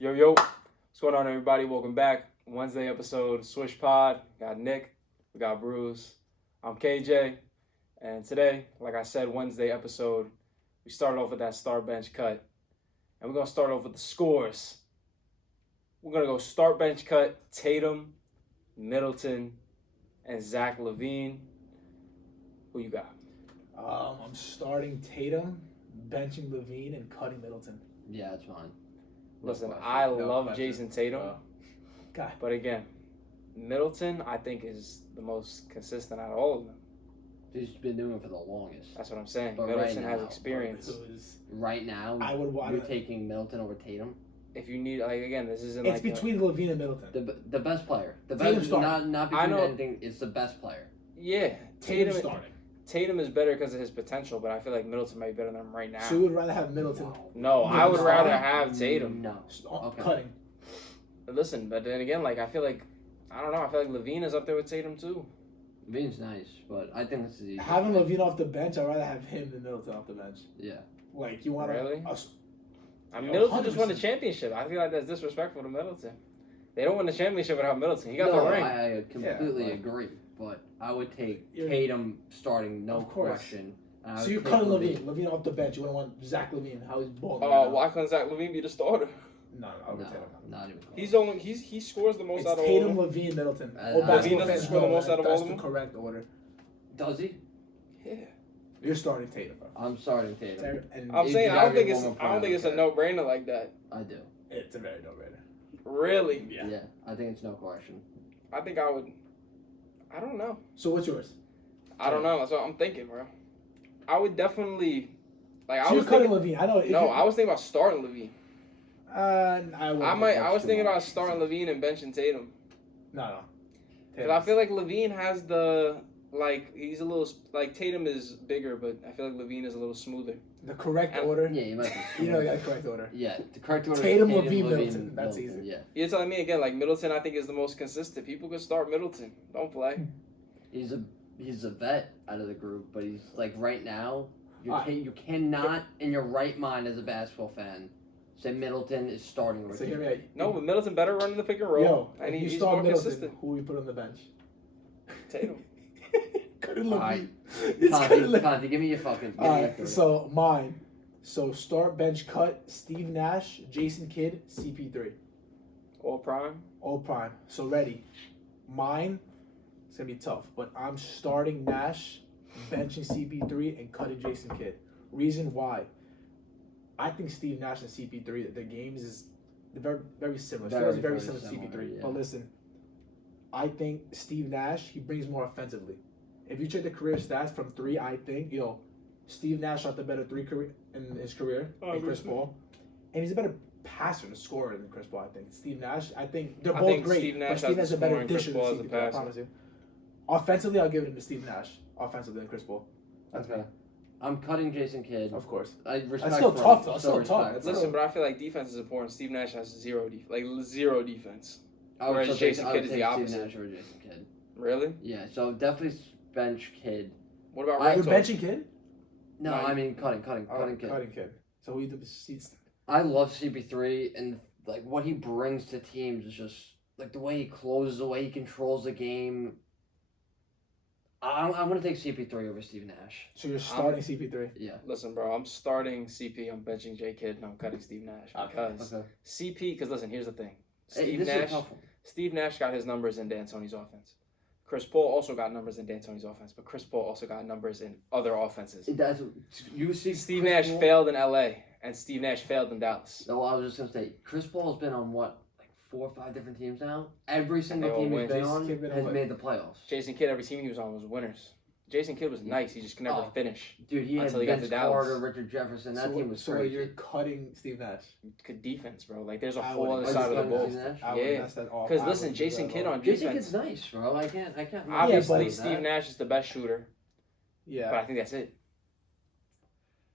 Yo, what's going on, everybody? Welcome back. Wednesday episode, SwishPod. Got Nick, we got Bruce. I'm KJ, and today, like I said, Wednesday episode, we started off with that start bench cut, and we're gonna start off with the scores. We're gonna go start bench cut: Tatum, Middleton, and Zach LaVine. Who you got? I'm starting Tatum, benching LaVine, and cutting Middleton. Yeah, that's fine. Listen, question. I No love question. Jason Tatum, God. but again, Middleton I think is the most consistent out of all of them. He's been doing it for the longest. That's what I'm saying. But Middleton right has now, experience. Right now, I would want you're taking Middleton over Tatum. If you need, like, again, this isn't It's like between LaVine and Middleton. The best player. The Tatum best, starting. not I between know- anything. It's the best player. yeah, Tatum starting. Tatum is better because of his potential, but I feel like Middleton might be better than him right now. So you would rather have Middleton No, I would Middleton rather starting? have Tatum. No. Okay. cutting. Listen, but then again, like, I feel like, I don't know, I feel like LaVine is up there with Tatum too. Levine's nice, but I think this is easy. Having LaVine off the bench, I'd rather have him than Middleton off the bench. Yeah. Like, you want Really? to... I mean, Yo, Middleton just won the 100%. championship. I feel like that's disrespectful to Middleton. They don't win the championship without Middleton. He got no, the ring. I completely Yeah, agree. But I would take You're- Tatum starting, no Of course. question. and I So would you're take cutting LaVine off the bench. You wouldn't want Zach LaVine, how he's balling. Oh, right now. why couldn't Zach LaVine be the starter? No, I would No, Tatum. not even. Close. He scores the most It's out of all Tatum, of them. LaVine, Middleton. LaVine Or basketball doesn't fans score the know most out of all that's of the them? correct order. Does he? Yeah. You're starting Tatum, bro. I'm starting Tatum. And I'm If saying you I gotta don't think get it's one more I don't think it's a player, no-brainer like that. I do. it's a very no-brainer. Really? Yeah. I think it's no question. I think I would. I don't know. So what's yours? I don't know. That's what I'm thinking, bro. I would definitely. Like, So I you're was cutting thinking. LaVine. I know. No, I was thinking about starting LaVine. I was thinking about starting LaVine and benching Tatum. No. Because I feel like LaVine has the. Like, he's a little. Like, Tatum is bigger, but I feel like LaVine is a little smoother. The correct And- order. Yeah, you might be. You know, you got the correct order. Yeah, the correct order. Tatum, is LaVine, Middleton. That's Middleton, easy. Yeah, You're telling me again, like, Middleton, I think, is the most consistent. People could start Middleton. Don't play. he's a vet out of the group, but he's like right now. Alright. You cannot, in your right mind as a basketball fan, say Middleton is starting over. So hear me out. No, but Middleton better running the pick and roll. Yo, and if you he's start more Middleton, consistent. who we put on the bench? Tatum. Cutting LaVine. Alright. It's cutting LaVine. Conte, give me your fucking. give me your Alright, three. so mine. So start, bench, cut. Steve Nash, Jason Kidd, CP3. All prime. All prime. So ready. Mine. It's gonna be tough, but I'm starting Nash, benching CP3, and cutting Jason Kidd. Reason why? I think Steve Nash and CP3, the games is very, very similar. Very, very similar to CP3. yeah. But listen, I think Steve Nash, he brings more offensively. If you check the career stats from three, I think, Steve Nash shot the better three career in his career than Chris Paul. And he's a better passer and scorer than Chris Paul, I think. Steve Nash, I think they're I both think great. Steve Nash but Steve has Nash is the a better scoring, Chris disher than Paul has the CP3, I passing. promise you. Offensively, I'll give it to Steve Nash. Offensively than Chris Paul. That's Okay. me. I'm cutting Jason Kidd. Of course. I respect. That's still for tough, him. though. That's still tough. respect. Listen, but I feel like defense is important. Steve Nash has zero defense. I would whereas still take- Jason I would Kidd is take the Steve opposite. Nash over Jason Kidd. Really? Yeah, so definitely bench Kidd. What about I- Red You're Sox? benching Kid? No, No, I you- mean cutting Kidd. Cutting Kid. So who you do? Seats. I love CP3 and like what he brings to teams is just like the way he closes, the way he controls the game. I'm gonna take CP3 over Steve Nash. So you're starting CP3. Yeah. Listen, bro, I'm starting CP. I'm benching J Kidd, and I'm cutting Steve Nash because Okay. CP. Because listen, here's the thing. Hey, Steve this is a Nash. tough one. Steve Nash got his numbers in D'Antoni's offense. Chris Paul also got numbers in D'Antoni's offense, but Chris Paul also got numbers in other offenses. That's you see. Steve Chris Nash Paul- failed in LA, and Steve Nash failed in Dallas. No, I was just gonna say Chris Paul's been on what, like 4 or 5 different teams now. Every single they all team he's win. been Jason on Kidd been has on made the playoffs. Jason Kidd, every team he was on was winners. Jason Kidd was nice. He just could never Oh. finish. Dude, he had Until he got to Vince Dallas. Carter, Richard Jefferson. That team was so crazy. you're cutting Steve Nash. Good defense, bro. Like, there's a I whole wouldn't- other I side of the just ball. Steve Nash? I would Yeah. mess that off. Because I listen, wouldn't do Jason that Kidd at all. on Jason defense. Kidd's nice, bro. I can't. Obviously, but- Steve Nash is the best shooter, Yeah. but I think that's it.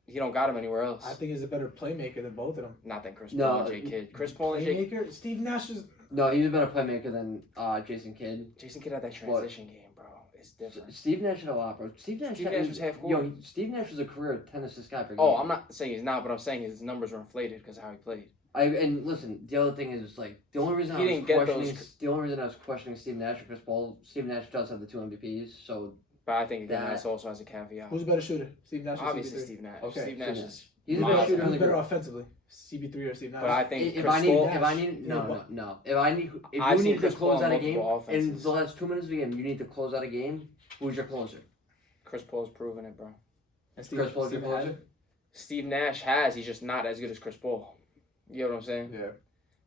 He don't got him anywhere else. I think he's a better playmaker than both of them. Not than Chris No, Paul and J Kidd. Chris Paul and J Playmaker? Steve Nash is... No, he's a better playmaker than Jason Kidd. Jason Kidd had that transition game, bro. It's different. Steve Nash had a lot, bro. Steve Nash was half court. Steve Nash was a career 10 assist guy per game. Oh, I'm not saying he's not, but I'm saying his numbers were inflated because of how he played. And listen, the other thing is like the only reason He didn't get those. the only reason I was questioning Steve Nash and Chris Paul. Steve Nash does have the 2 MVPs, so But I think That- Nash also has a caveat. Who's a better shooter, Steve Nash or Obviously, CP3? Steve Nash. Okay, Steve Nash Steve is. he's a Miles better shooter in Who's the better group. offensively, CP3 or Steve Nash? But I think If Chris I need, Paul. if I need, Nash. no. If I've you seen need Chris to Paul close in out a game multiple in offenses. the last 2 minutes of the game, you need to close out a game. Who's your closer? Chris Paul's proven it, bro. And Steve, Chris Paul's your Steve closer. Nash? Steve Nash has. He's just not as good as Chris Paul. You know what I'm saying? Yeah.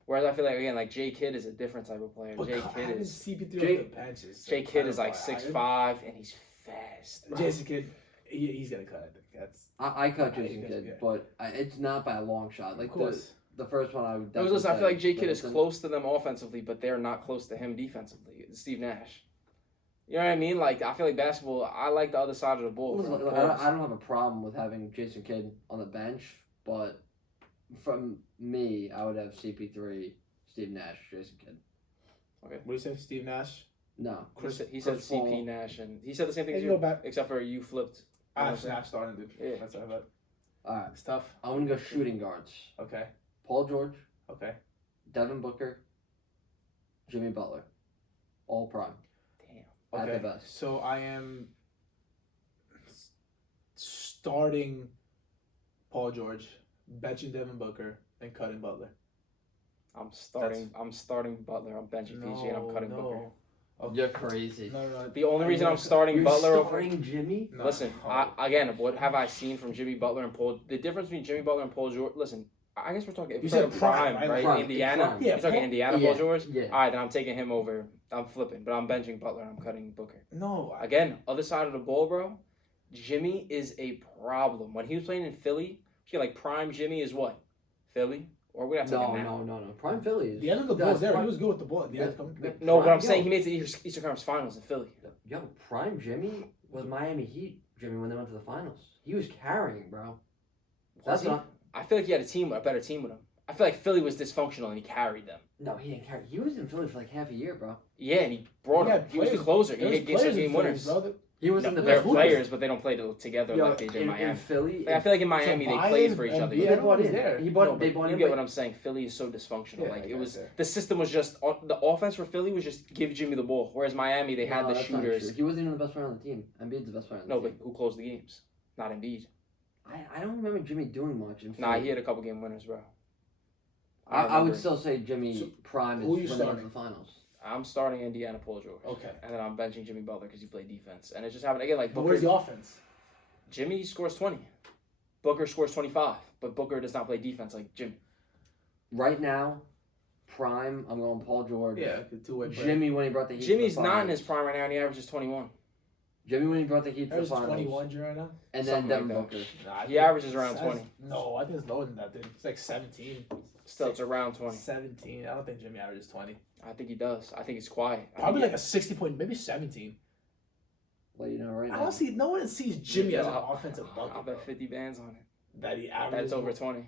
Whereas I feel like again, like Jay Kidd is a different type of player. But Jay Kidd having is. CP3 Jay- off the bench is Jay Kidd is like incredible. 6'5" and he's fast. bro. Jason Kidd, he's gonna cut. I think that's. I cut Yeah, Jason yeah, Kidd, yeah. but it's not by a long shot. Like Of course. the first one, I would. Because definitely listen, I feel say like Jay Kidd is Middleton. close to them offensively, but they're not close to him defensively. Steve Nash. You know what I mean? Like I feel like basketball. I like the other side of the ball. Listen, from look, players. I don't have a problem with having Jason Kidd on the bench, but from me, I would have CP3, Steve Nash, Jason Kidd. What do you say, Steve Nash? No, He said Chris CP Paul. Nash, and he said the same thing Hey, as you go you, back. except for you flipped. You know what I'm saying? Nash starting, dude. Yeah. That's what I thought. All right, It's tough. I'm gonna go shooting guards. Okay. Paul George, Okay. Devin Booker, Jimmy Butler, all prime. Damn. At Okay. the best. So I am starting Paul George, benching Devin Booker, and cutting Butler. I'm starting Butler. I'm benching PG, and I'm cutting Booker. Okay. You're crazy. No. The only reason I'm starting You're Butler over. starting Jimmy? No. Listen, again, what have I seen from Jimmy Butler and Paul? The difference between Jimmy Butler and Paul George. Listen, I guess we're talking. If You we're said talking prime, prime, right? right? Prime, Indiana. prime. Yeah, You're talking Paul- Indiana, yeah, Paul George. yeah. All right, then I'm taking him over. I'm flipping, but I'm benching Butler. I'm cutting Booker. No. Again, other side of the ball, bro. Jimmy is a problem. When he was playing in Philly, he like prime Jimmy is what? Philly? Or we have to No. take him now? Prime Philly is. The end of the ball That's there. prime- He was good with the ball. The end. No, but I'm Yo. saying he made it to the Eastern Conference Finals in Philly. Yo, prime Jimmy was Miami Heat Jimmy when they went to the finals. He was carrying, bro. Was That's he? not. I feel like he had a better team with him. I feel like Philly was dysfunctional and he carried them. No, he didn't carry. He was in Philly for like half a year, bro. Yeah, and he brought him. He was the closer. He had game winners. He was No, in the they're best. players, but they don't play together Yo, like they did in in Miami. Philly. Like, I feel like in Miami they played for each other. Yeah, They bought in. there. He No, bought. but They bought you in. get like- what I'm saying. Philly is so dysfunctional. Yeah, like I it got was that. the system was just the offense for Philly was just give Jimmy the ball, whereas Miami they had No, the that's not shooters. true. He wasn't even the best player on the team. Embiid's the best player on the No, team. but who closed the games? Not Embiid. I don't remember Jimmy doing much. In Nah, Philly. he had a couple game winners, bro. I would remember. still say Jimmy So, prime who is you when they went starting? to the finals. I'm starting Indiana Paul George. Okay. And then I'm benching Jimmy Butler because he played defense. And it just happened again like But Booker. where's the offense? Jimmy scores 20. Booker scores 25. But Booker does not play defense like Jimmy. Right now, prime. I'm going Paul George. Yeah, the two-way play. Jimmy when he brought the Heat. Jimmy's to the not in his finals. prime right now and he averages 21. Jimmy when he brought the Heat to the There's finals. 21 right now. And Something then Devin like that. Booker. Nah, I He think averages around it 20. No, I think it's lower than that, dude. It's like 17. Still, it's around 20. 17. I don't think Jimmy averages 20. I think he does. I think it's quiet. I Probably think like a 60 point, maybe 17. Well, you know right I now. don't see. No one sees Jimmy as an I'll- offensive I'll bucket. bet 50 bands on it. That he averages. That's over 20.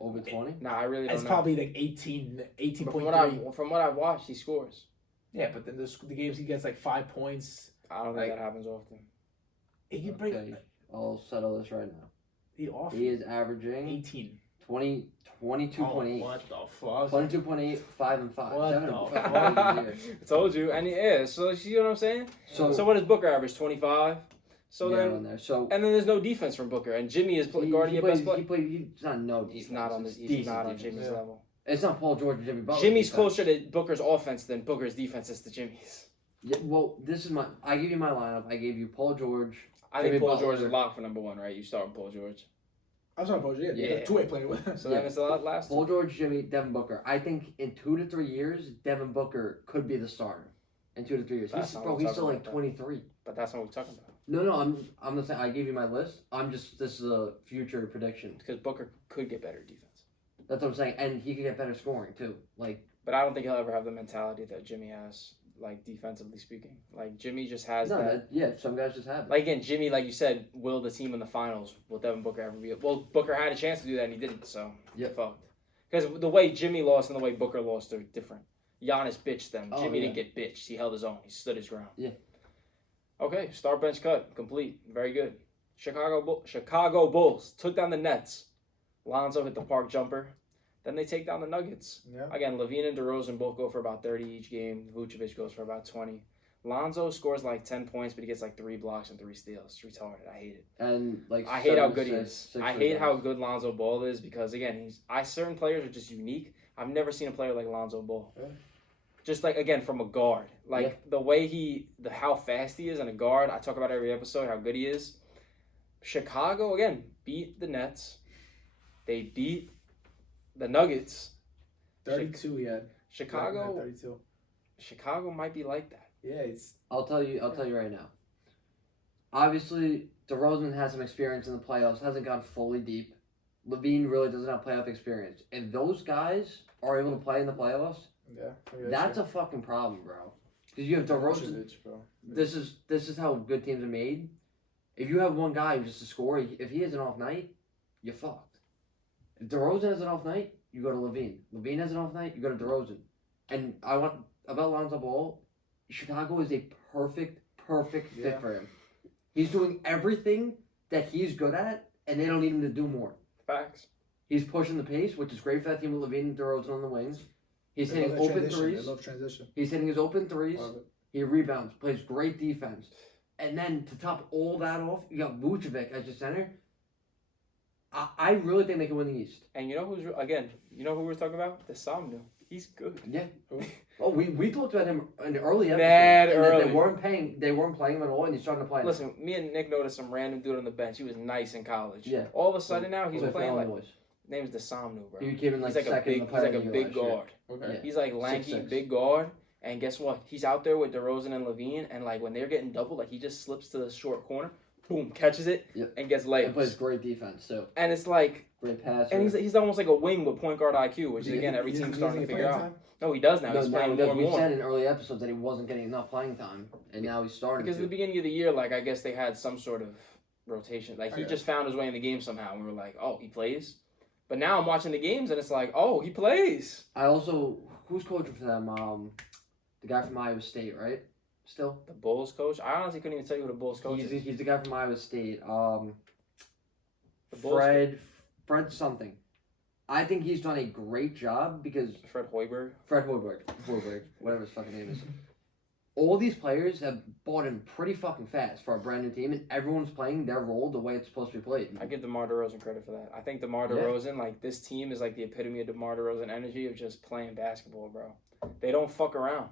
Over 20. Nah, I really don't It's know. probably like 18, But 18.3. from what I've watched, he scores. Yeah, but then the games he gets like 5 points. I don't Like- think that happens often. He can bring. Okay, I'll settle this right now. He off. He is averaging 18. 22.8. What the fuck? 22.8, 5 and 5. What 7 the and fuck? 5 I years. told you. And yeah, so you see what I'm saying? So, So what does Booker average? 25? So yeah, then, on there. So and then there's no defense from Booker. And Jimmy is guarding your best player. He's not no defense. He's not on It's he's decent not on defense. Jimmy's Yeah. level. It's not Paul George and Jimmy Butler. Jimmy's defense. closer to Booker's offense than Booker's defense is to Jimmy's. Yeah, well, this is my. I gave you my lineup. I gave you Paul George. I Jimmy think Paul Butler. George is locked for number one, right? You start with Paul George. I'm sorry, Paul George. Yeah, Yeah. two-way player with. So Yeah. then it's the last Paul two. George, Jimmy, Devin Booker. I think in 2 to 3 years, Devin Booker could be the starter. In 2 to 3 years, That's he's not bro. what He's we're still talking like about, 23. But that's not what we're talking about. No, I'm not saying I gave you my list. This is a future prediction. Because Booker could get better defense. That's what I'm saying, and he could get better scoring too. Like But I don't think he'll ever have the mentality that Jimmy has, like defensively speaking. Like Jimmy just has that. yeah, some guys just have it. Like again, Jimmy, like you said, will the team in the finals? Will Devin Booker ever be? Well, Booker had a chance to do that and he didn't. So Yep. fucked. Because the way Jimmy lost and the way Booker lost are different. Giannis bitched them. Oh, Jimmy yeah. didn't get bitched. He held his own. He stood his ground. Yeah. Okay, start bench cut complete. Very good. Chicago Bulls took down the Nets. Lonzo hit the park jumper. then they take down the Nuggets. Yeah. Again, Levine and DeRozan both go for about 30 each game. Vucevic goes for about 20. Lonzo scores like 10 points, but he gets like 3 blocks and 3 steals. It's retarded. I hate it. And like I hate how 7 good he assists, is. 6 I hate how rebounds. good Lonzo Ball is because again, certain players are just unique. I've never seen a player like Lonzo Ball. Yeah. Just like again from a guard, like the way how fast he is in a guard. I talk about every episode how good he is. Chicago again beat the Nets. They beat the Nuggets. 32 he had. Chicago. 32. Chicago might be like that. Yeah, it's I'll tell you right now. Obviously, DeRozan has some experience in the playoffs. Hasn't gone fully deep. Levine really doesn't have playoff experience. If those guys are able to play in the playoffs, yeah. that's a fucking problem, bro. Because you have DeRozan. Vucevic, bro. This is how good teams are made. If you have one guy who's just a scorer, if he has an off night, you're fucked. If DeRozan has an off night, you go to Levine. Levine has an off night, you go to DeRozan. And about Lonzo Ball, Chicago is a perfect fit for him. He's doing everything that he's good at, and they don't need him to do more. Facts. He's pushing the pace, which is great for that team with Levine and DeRozan on the wings. He's They hitting love open transition. threes. They love transition. He's hitting his open threes. Love it. He rebounds, plays great defense. And then to top all that off, you got Vucevic as your center. I really think they can win the East. And you know who we're talking about? The Somnu. He's good. Yeah. Oh, we talked about him in the early episodes. Mad and that early. They weren't playing him at all, and he's starting to play. Listen, me and Nick noticed some random dude on the bench. He was nice in college. Yeah. All of a sudden now he's Play playing for like Illinois. name's the Somnu, bro. He came in like He's like a second in big. the He's like player a of the big year last year. guard. Okay. Yeah. He's like lanky, 6'6". big guard. And guess what? He's out there with DeRozan and Levine, and like when they're getting doubled, like he just slips to the short corner, boom, catches it, Yep. and gets He layups. plays great defense too. And it's like, Great passer. and he's almost like a wing with point guard IQ, which is He- again every he's- team's he's starting to getting figure playing out. time? No, he does now. No, He's now playing he more does. and We more. said in early episodes that he wasn't getting enough playing time, and now he's starting Because to. at the beginning of the year, like I guess they had some sort of rotation. Like he Okay. just found his way in the game somehow, and we were like, oh, he plays. But now I'm watching the games, and it's like, oh, he plays. I also who's coaching for them? The guy from Iowa State, right? Still. The Bulls coach. I honestly couldn't even tell you who the Bulls coach is. He's the guy from Iowa State. The Bulls Fred something. I think he's done a great job because Fred Hoiberg. Fred Hoiberg, whatever his fucking name is. All these players have bought in pretty fucking fast for a brand new team, and everyone's playing their role the way it's supposed to be played. I give DeMar DeRozan credit for that. I think DeMar DeRozan, like this team is like the epitome of DeMar DeRozan energy of just playing basketball, bro. They don't fuck around.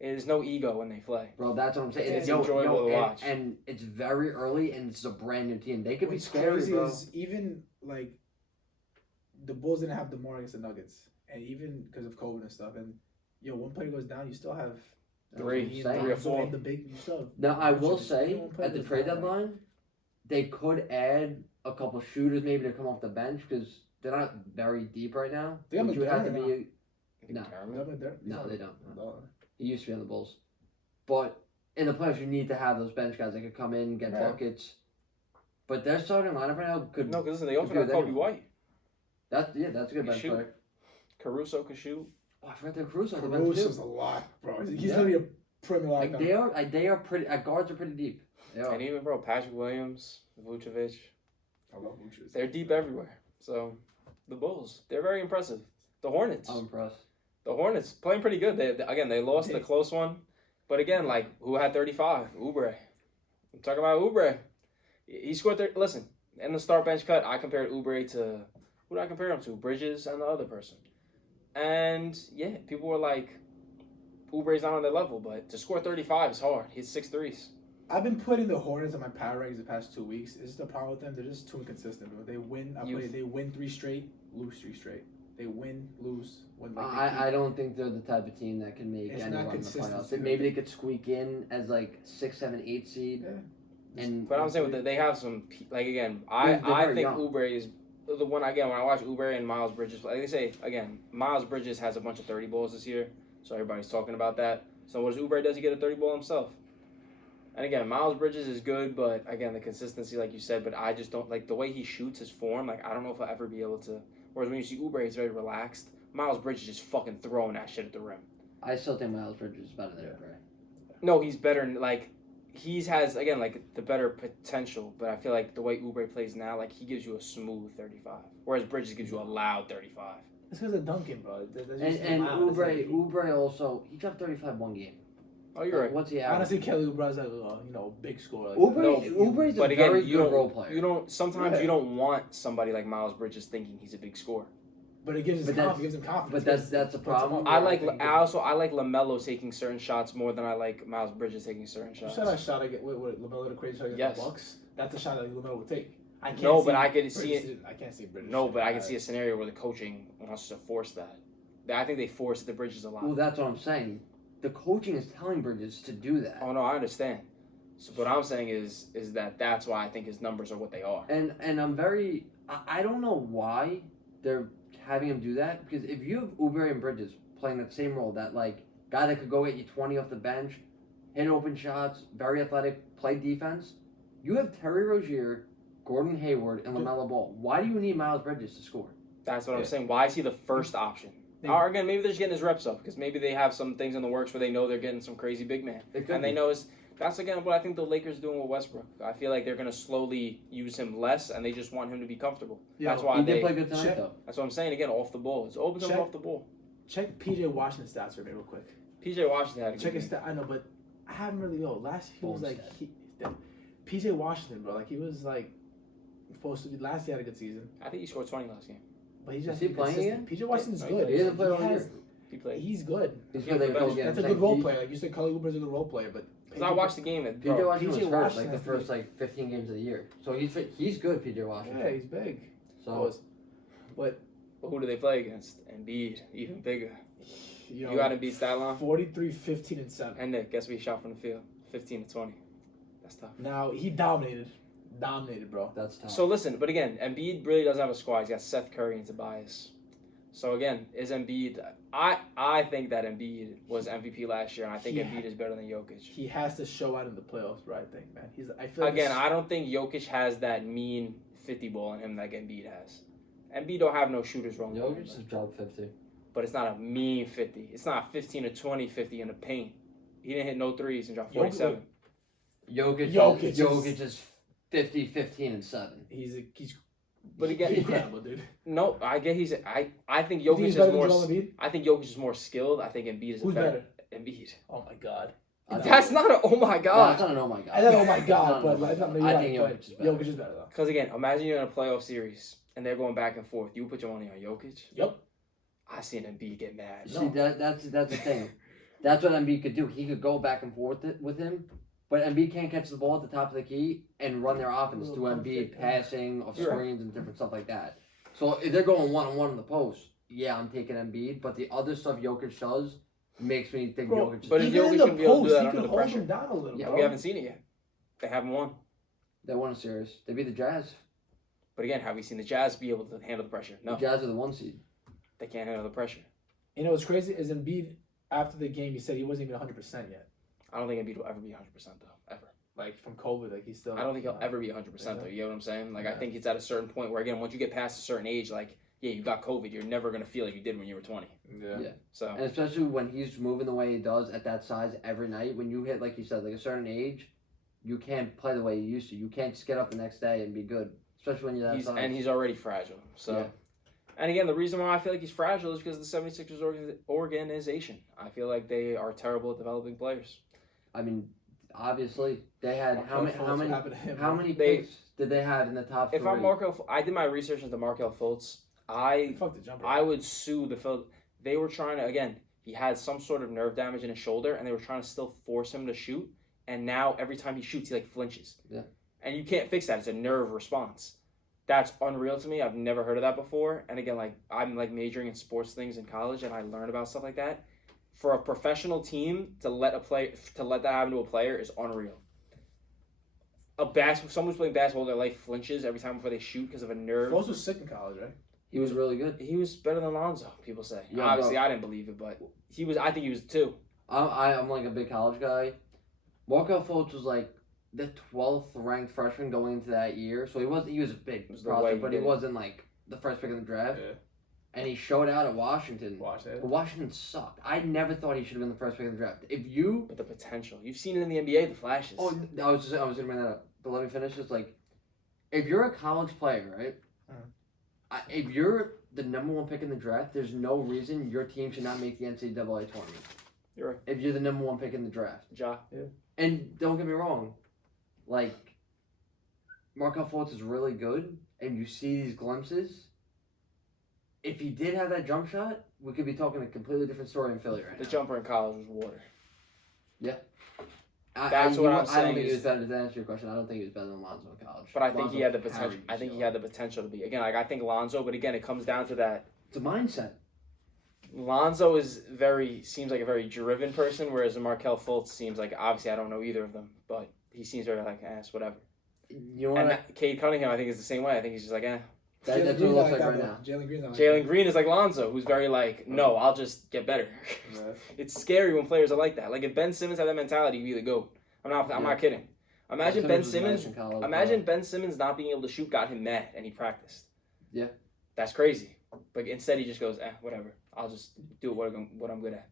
There's no ego when they play. Bro, that's what I'm saying. It's enjoyable to watch. And it's very early, and it's a brand new team. They could be What's scary, crazy bro. is even like the Bulls didn't have DeMar against the Nuggets, and even because of COVID and stuff. And one player goes down, you still have Three Saying. or four. The big you still have. Now, I will Vucevic. say, Even one player at the goes trade down, deadline, they could add a couple shooters maybe to come off the bench because they're not very deep right now. They got Which would have to McKenna be. No. No, they don't. No. He used to be on the Bulls. But in the playoffs, you need to have those bench guys that could come in, get Yeah. buckets. But their starting lineup right now could. No, because listen, they also Could got be Kobe anyone. White. That's a good bench shoot. player. Caruso could shoot. Oh, I forgot their Caruso on the bench Caruso's too. a lot, bro. He's Yeah. gonna be a premier Like lock. they are pretty. Guards are pretty deep. They are. And even, bro, Patrick Williams, Vucevic, I love Vucevic. they're deep everywhere. So, the Bulls, they're very impressive. The Hornets. I'm impressed. The Hornets playing pretty good. They lost the close one. But again, like, who had 35? Oubre. I'm talking about Oubre. He scored listen, in the start bench cut, I compared Oubre to, who did I compare him to? Bridges and the other person. And, yeah, people were like, Oubre's not on their level, but to score 35 is hard. He's 6'3". I've been putting the Hornets on my power rankings the past 2 weeks. This is the problem with them. They're just too inconsistent, bro. They win. They win 3 straight, lose 3 straight. They win, lose, win. I don't think they're the type of team that can make It's any not run in the playoffs. consistency. Maybe they could squeak in as like 6, 7, 8 seed. Yeah. And But I'm saying they have some, like, again, They're I very think young. Oubre is the one, again, when I watch Oubre and Miles Bridges, like they say, again, Miles Bridges has a bunch of 30 balls this year, so everybody's talking about that. So what does Oubre does? He get a 30 ball himself. And again, Miles Bridges is good, but again, the consistency, like you said, but I just don't, like, the way he shoots his form, like, I don't know if I'll ever be able to, whereas when you see Oubre, he's very relaxed. Miles Bridges just fucking throwing that shit at the rim. I still think Miles Bridges is better than Yeah. Oubre. No, he's better, like, has, again, like, the better potential, but I feel like the way Oubre plays now, like, he gives you a smooth 35, whereas Bridges gives you a loud 35. It's because of Duncan, bro. And Oubre also, he dropped 35 one game. Oh, you're right. What's he average? Honestly, Kelly Oubre's a big scorer. Like Oubre's a But again, very you good don't. role player. You don't. Sometimes Yeah. you don't want somebody like Miles Bridges thinking he's a big scorer. But it gives him confidence. But that's a problem. I like LaMelo taking certain shots more than I like Miles Bridges taking certain You shots. saw that shot I get with LaMelo the crazy shot against Yes. the Bucks? That's a shot that LaMelo would take. I can't No, see but I could Bridges see it. I can't see Bridges. No, but I can see a scenario where the coaching wants to force that. I think they force the Bridges a lot. Well, that's what I'm saying. The coaching is telling Bridges to do that. Oh no, I understand. So what I'm saying is that's why I think his numbers are what they are. And I'm very, I don't know why they're having him do that, because if you have Oubre and Bridges playing that same role, that like guy that could go get you 20 off the bench, hit open shots, very athletic, play defense, you have Terry Rozier, Gordon Hayward, and LaMelo Ball. Why do you need Miles Bridges to score? That's what I'm saying. Why is he the first option? Or again, maybe they're just getting his reps up because maybe they have some things in the works where they know they're getting some crazy big man, and they know that's again what I think the Lakers are doing with Westbrook. I feel like they're gonna slowly use him less, and they just want him to be comfortable. Yeah, that's why he did play good tonight, though. That's what I'm saying. Again, off the ball, it's open him off the ball. Check PJ Washington's stats for me real quick. PJ Washington had a Check good his game. stat. I know, but I haven't really. Last he was like PJ Washington, bro. Like he was like supposed to be. Last year had a good season. I think he scored 20 last game. But he's just he playing again? PJ Washington's Yeah, good. he hasn't played all year. He played. He's good. He's good. That's a good role player. Like you said, Kelly Oubre's a good role player, but Because I watched the game. PJ Washington was PJ hurt Washington like the first 15 games of the year, so he's good. PJ Washington. Yeah, he's big. So, but who do they play against? Embiid, even bigger. you You got Embiid stat line? 43, 15, and 7. And Nick, guess what he shot from the field? 15 to 20. That's tough. Now he dominated, bro. that's tough. So listen, but again, Embiid really doesn't have a squad. He's got Seth Curry and Tobias. So again, is Embiid? I think that Embiid was MVP last year, and I think Embiid is better than Jokic. He has to show out in the playoffs, bro. I think, man. I feel like Again, I don't think Jokic has that mean 50 ball in him like Embiid has. Embiid don't have no shooters wrong. Jokic just dropped 50. But it's not a mean 50. It's not 15 to 20 50 in the paint. He didn't hit no threes and dropped 47. Jokic is 50, 15, and 7. He's But again, incredible, dude. No, I get I think You Jokic think he's is better than more. Joel Embiid? I think Jokic is more skilled. I think Embiid is Who's better? Embiid. Oh my god. That's not a oh my No, god. that's not an oh my god. I said oh my god, No, but no, like, no. maybe I right, think but Jokic is better. Jokic is better though. Because again, imagine you're in a playoff series and they're going back and forth. You put your money on Jokic. Yep. I seen Embiid get mad. See, that's the thing. That's what Embiid could do. He could go back and forth with him, but Embiid can't catch the ball at the top of the key and run their offense through Embiid passing off screens and different stuff like that. So if they're going one-on-one in the post, yeah, I'm taking Embiid, but the other stuff Jokic does makes me think Jokic is but if Jokic shouldn't be able to do that under the pressure. Him down a little, Yeah, bro. We haven't seen it yet. They haven't won. They won a series. They beat the Jazz. But again, have we seen the Jazz be able to handle the pressure? No. The Jazz are the 1 seed. They can't handle the pressure. You know what's crazy is Embiid after the game he said he wasn't even 100% yet. I don't think Embiid will ever be 100% though. Ever. Like from COVID, like he's still. I don't think he'll ever be 100% though. You know what I'm saying? Like I Yeah. think it's at a certain point where again, once you get past a certain age, like yeah, you got COVID, you're never gonna feel like you did when you were 20. Yeah. So And especially when he's moving the way he does at that size every night, when you hit, like you said, like a certain age, you can't play the way you used to. You can't just get up the next day and be good, especially when you're that size. he's already fragile. So, Yeah. and again, the reason why I feel like he's fragile is because of the 76ers organization. I feel like they are terrible at developing players. I mean, obviously they had how many They picks did they have in the top 3? If I'm Markel, I did my research into Markel Fultz. fuck the jumper. I would sue the Phil. They were trying to again. He had some sort of nerve damage in his shoulder, and they were trying to still force him to shoot. And now every time he shoots, he like flinches. Yeah. And you can't fix that. It's a nerve response. That's unreal to me. I've never heard of that before. And again, like I'm like majoring in sports things in college, and I learn about stuff like that. For a professional team to let that happen to a player is unreal. Someone who's playing basketball, their life flinches every time before they shoot because of a nerve. Foles was sick in college, right? He was really good. He was better than Lonzo, people say. Yeah, Obviously, bro. I didn't believe it, but he was. I think he was 2. I'm like a big college guy. Markel Fultz was like the 12th ranked freshman going into that year, so he was a big was the way prospect, he but he did it. wasn't like the first pick in the draft. Yeah. And he showed out at Washington. Washington. But Washington sucked. I never thought he should have been the first pick in the draft. If you But the potential, you've seen it in the NBA, the flashes. Oh, I was gonna bring that up, but let me finish. It's like, if you're a college player, right? If you're the number 1 pick in the draft, there's no reason your team should not make the NCAA tournament. You're right. If you're the number 1 pick in the draft. Ja. Yeah. And don't get me wrong, like, Markel Fultz is really good, and you see these glimpses. If he did have that jump shot, we could be talking a completely different story in Philly right The now. jumper in college was water. I don't saying think he is- was better. To answer your question, I don't think he was better than Lonzo in college. But I think Lonzo he had the potential. carried I think he UCLA. had the potential to be. Again, like I think Lonzo, but again, it comes down to that. It's a mindset. Lonzo seems like a very driven person, whereas Markel Fultz seems like, obviously I don't know either of them, but he seems very like whatever. You know And what? Cade Cunningham, I think, is the same way. I think he's just like That's what it looks like right now. Jalen Green's not like Jalen that. Green is like Lonzo, who's very like, no, I'll just get better. Right. It's scary when players are like that. Like if Ben Simmons had that mentality, he'd be the GOAT. I'm not kidding. Imagine Ben Simmons. was nice in college, Imagine Ben Simmons not being able to shoot got him mad, and he practiced. Yeah. That's crazy. But instead, he just goes, whatever. I'll just do what I'm good at.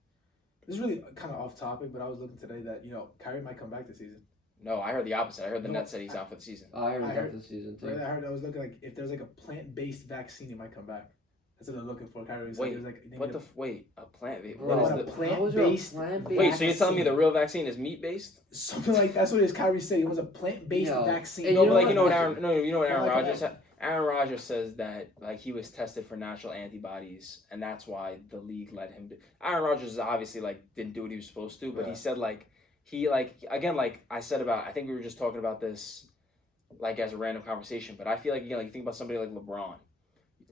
This is really kind of off topic, but I was looking today that Kyrie might come back this season. No, I heard the opposite. I heard the No, Nets said he's out for the season. I heard I that heard- this season too. Right? I was looking like if there's like a plant-based vaccine, it might come back. That's what they're looking for. Kyrie said Wait, there's like they What need the wait? A plant vape? Bro, What How is is the? it? how is there a plant-based plant-based Wait, so you're telling me the vaccine. real vaccine is meat based? something like that's what his Kyrie said. It was a plant-based Yo, vaccine. and No, you but know like you know what what? Aaron? No, you know what Aaron Like Rodgers. that. Aaron Rodgers says that like he was tested for natural antibodies, and that's why the league let him do. Aaron Rodgers is obviously like didn't do what he was supposed to, but Yeah. he said like he like again like I said about I think we were just talking about this like as a random conversation, but I feel like again like you think about somebody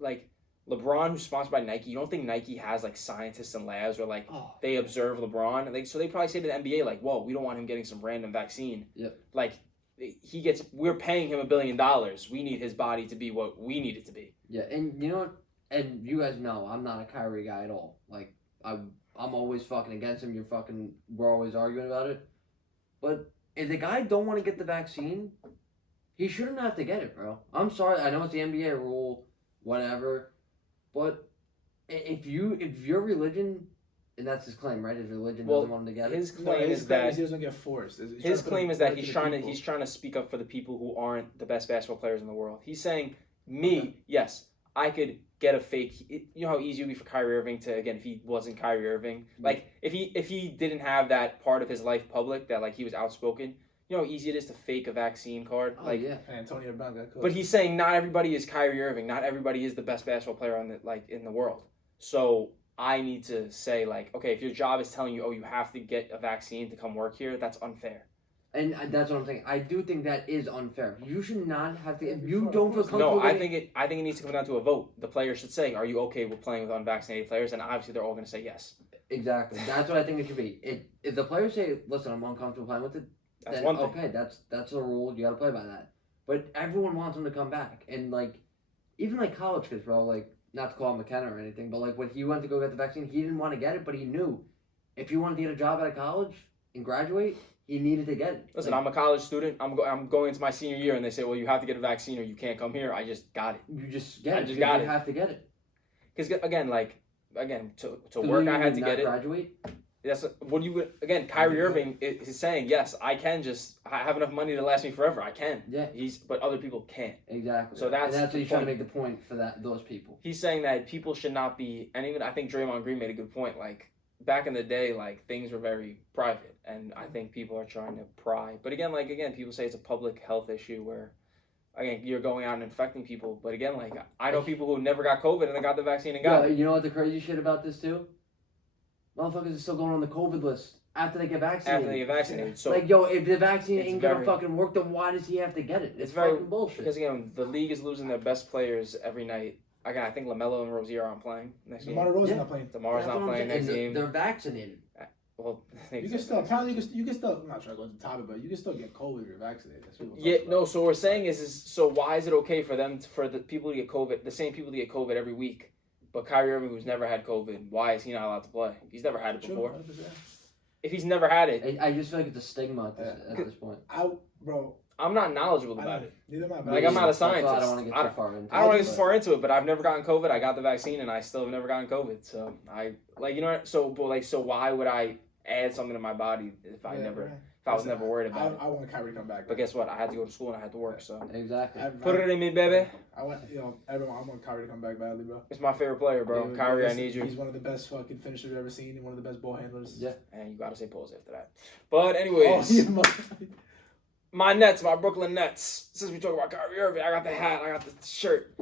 like LeBron who's sponsored by Nike. You don't think Nike has like scientists and labs or like Oh, they observe LeBron, and so they probably say to the NBA like, "Whoa, we don't want him getting some random vaccine." Yep. Like we're paying him $1 billion. We need his body to be what we need it to be. Yeah, and you know what? And you guys know I'm not a Kyrie guy at all. Like I'm always fucking against him. We're always arguing about it. But if the guy don't want to get the vaccine, he shouldn't have to get it, bro. I'm sorry. I know it's the NBA rule, whatever. But if your religion, and that's his claim, right? His religion Well, doesn't want him to get it. His no, claim his is claim that is he doesn't get forced. He's his trying to claim put is that it he's to the trying to people. he's trying to speak up for the people who aren't the best basketball players in the world. He's saying, me, yes, I could get a fake. You know how easy it would be for Kyrie Irving to again if he wasn't Kyrie Irving, like if he didn't have that part of his life public that like he was outspoken. You know how easy it is to fake a vaccine card, Oh, like. yeah. And Antonio Brown got cooked. But he's saying not everybody is Kyrie Irving. Not everybody is the best basketball player in the world. So I need to say like, okay, if your job is telling you, oh, you have to get a vaccine to come work here, that's unfair. And that's what I'm saying. I do think that is unfair. You should not have to. If you don't feel comfortable, No, I getting- think it needs to come down to a vote. The players should say, are you okay with playing with unvaccinated players? And obviously they're all going to say yes. Exactly. That's what I think it should be. If the players say, "Listen, I'm uncomfortable playing with it," That's then one thing. okay, that's a rule. You got to play by that. But everyone wants him to come back, and like, even like college kids, bro. Like, not to call him McKenna or anything, but like when he went to go get the vaccine, he didn't want to get it, but he knew if he wanted to get a job out of college and graduate, he needed to get it. Listen, Like, I'm a college student. I'm going into my senior year, and they say, well, you have to get a vaccine or you can't come here. I just got it. you just get I it. just You got it. have to get it. Because again, to 'Cause work, you I had to not get it. Graduate. That's what you would again. Kyrie Irving is saying, yes, I can just I have enough money to last me forever. I can. Yeah. But other people can't. Exactly. So that's and that's the what he's trying to point. make the point for those people. He's saying that people should not be, and even I think Draymond Green made a good point. Like back in the day, like things were very private, and I think people are trying to pry. But again, people say it's a public health issue where, again, you're going out and infecting people. But again, like I know people who never got COVID and they got the vaccine and got Yeah, it. you know what the crazy shit about this too? Motherfuckers are still going on the COVID list after they get vaccinated. After they get vaccinated. So like, yo, if the vaccine it's ain't very- gonna fucking work, then why does he have to get it? It's It's very- fucking bullshit. because again, the league is losing their best players every night. Again, I think LaMelo and Rozier aren't playing next game. DeMar DeRozan Yeah. not playing. Tomorrow's That's not what I'm playing saying, next and game. They're vaccinated. Well, You can still apparently you can still. I'm not trying to go into the topic, but you can still get COVID if you're vaccinated. That's what we're Yeah, talking no. about. So what we're saying is so why is it okay for the people to get COVID, the same people to get COVID every week, but Kyrie Irving, who's never had COVID, why is he not allowed to play? He's never had it True, before. 100%. If he's never had it, I just feel like it's a stigma at this point. Bro, I'm not knowledgeable I about know. it. Neither am I. Like, I'm not a That's why scientist. I don't want to get too far into I don't want to it. get too far into it, but I've never gotten COVID. I got the vaccine, and I still have never gotten COVID. So I you know what? So why would I add something to my body if I Yeah, never? right. if I was never worried about it. I want Kyrie to come back. But guess what? I had to go to school and I had to work, so. Exactly. Put it in me, baby. I want, everyone. I want Kyrie to come back badly, bro. It's my favorite player, bro. Yeah, Kyrie, I listen, need you. He's one of the best fucking finishers I've ever seen, and one of the best ball handlers. Yeah. And you gotta say pose after that. But anyways, my Nets, my Brooklyn Nets. Since we talk about Kyrie Irving, I got the hat, I got the shirt.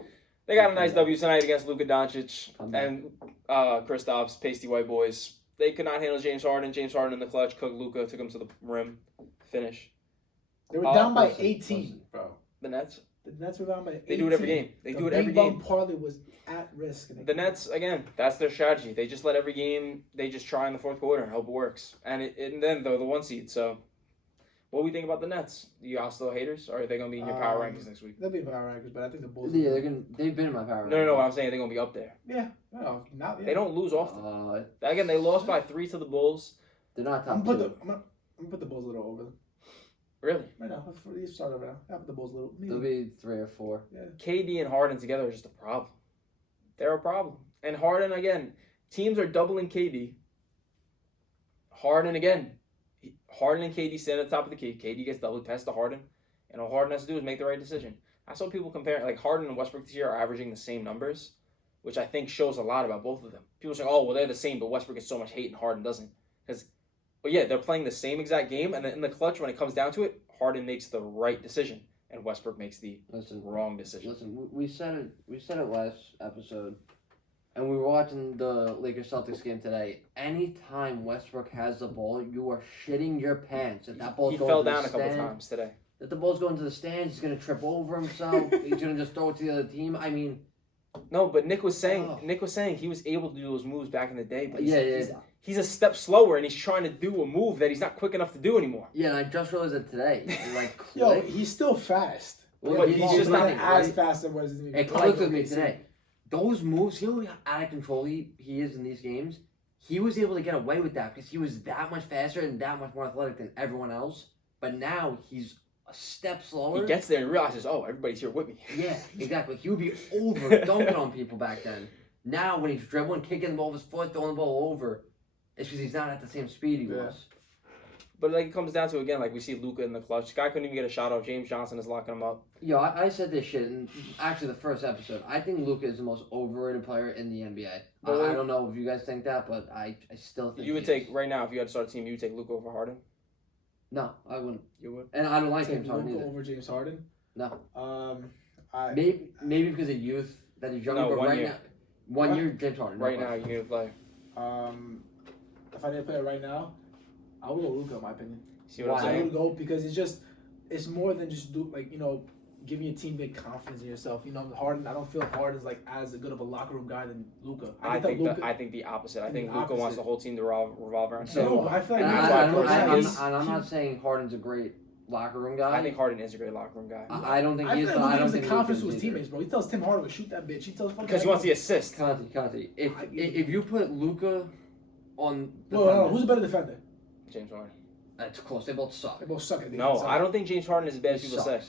They got a nice W tonight against Luka Doncic and Kristaps, pasty white boys. They could not handle James Harden. James Harden in the clutch, cooked Luka, took him to the rim, finish. They were down by 18, bro. The Nets? The Nets were down by 18. They do it every game. They do it every game. The parlay was at risk. The Nets, again, that's their strategy. They just let every game, they just try in the fourth quarter and hope it works. And then they're the 1 seed, so... What do we think about the Nets? You all still haters, or are they gonna be in your power rankings next week? They'll be in power rankings, but I think the Bulls. Yeah, they've been in my power. No. I'm saying they're gonna be up there. Yeah, no, not yet. They don't lose often. Again, they lost by 3 to the Bulls. They're not top I'm two. gonna put the Bulls a little over them. Really? Right now, let's start over now. I'll put the Bulls a little. They'll be 3 or 4. Yeah. KD and Harden together are just a problem. They're a problem. And Harden again, teams are doubling KD. Harden again. Harden and KD stand at the top of the key. KD gets doubled past to Harden, and all Harden has to do is make the right decision. I saw people compare, like Harden and Westbrook this year are averaging the same numbers, which I think shows a lot about both of them. People say, oh, well, they're the same, but Westbrook gets so much hate and Harden doesn't. But yeah, they're playing the same exact game, and then in the clutch, when it comes down to it, Harden makes the right decision, and Westbrook makes the wrong decision. Listen, we said it last episode. And we were watching the Lakers-Celtics game today. Anytime Westbrook has the ball, you are shitting your pants. If that ball's He going fell to down the a couple stand, times today. If the ball's going to the stands, he's going to trip over himself. He's going to just throw it to the other team. I mean... No, but Nick was saying he was able to do those moves back in the day. But Yeah. He's a step slower, and he's trying to do a move that he's not quick enough to do anymore. Yeah, and I just realized it today. Yo, he's still fast. Well, but he's he's just not as fast as it was. It clicked with me today. Those moves, you know how out of control he is in these games? He was able to get away with that because he was that much faster and that much more athletic than everyone else. But now he's a step slower. He gets there and realizes, oh, everybody's here with me. Yeah, exactly. He would be over dunking on people back then. Now when he's dribbling, kicking the ball with his foot, throwing the ball over, it's because he's not at the same speed he was. But like it comes down to, again, like we see Luka in the clutch. Guy couldn't even get a shot off. James Johnson is locking him up. Yo, I said this shit in actually the first episode. I think Luka is the most overrated player in the NBA. I don't know if you guys think that, but I still think you would take, right now, if you had to start a team, you would take Luka over Harden? No, I wouldn't. You would? And I don't like James Harden either. Over James Harden? No. Maybe because of youth, that he's younger, No, but 1 right year. now, 1 year, James Harden. Right now, you need to play. If I didn't play it right now, I would go Luka, in my opinion. See what I'm I saying? would go because it's more than just giving your teammate confidence in yourself. Harden, I don't feel Harden's like as good of a locker room guy than Luka. I think the opposite. I think Luka wants the whole team to revolve around. No, I feel like I'm not saying Harden's a great locker room guy. I think Harden is a great locker room guy. I don't think he is. I don't think the confidence to his teammates, bro. He tells Tim Hardaway, shoot that bitch. He tells because he wants the assist. Conte. If you put Luka on, no, who's a better defender? James Harden. That's close. They both suck. They both suck at defense. No, I don't think James Harden is as bad as people say.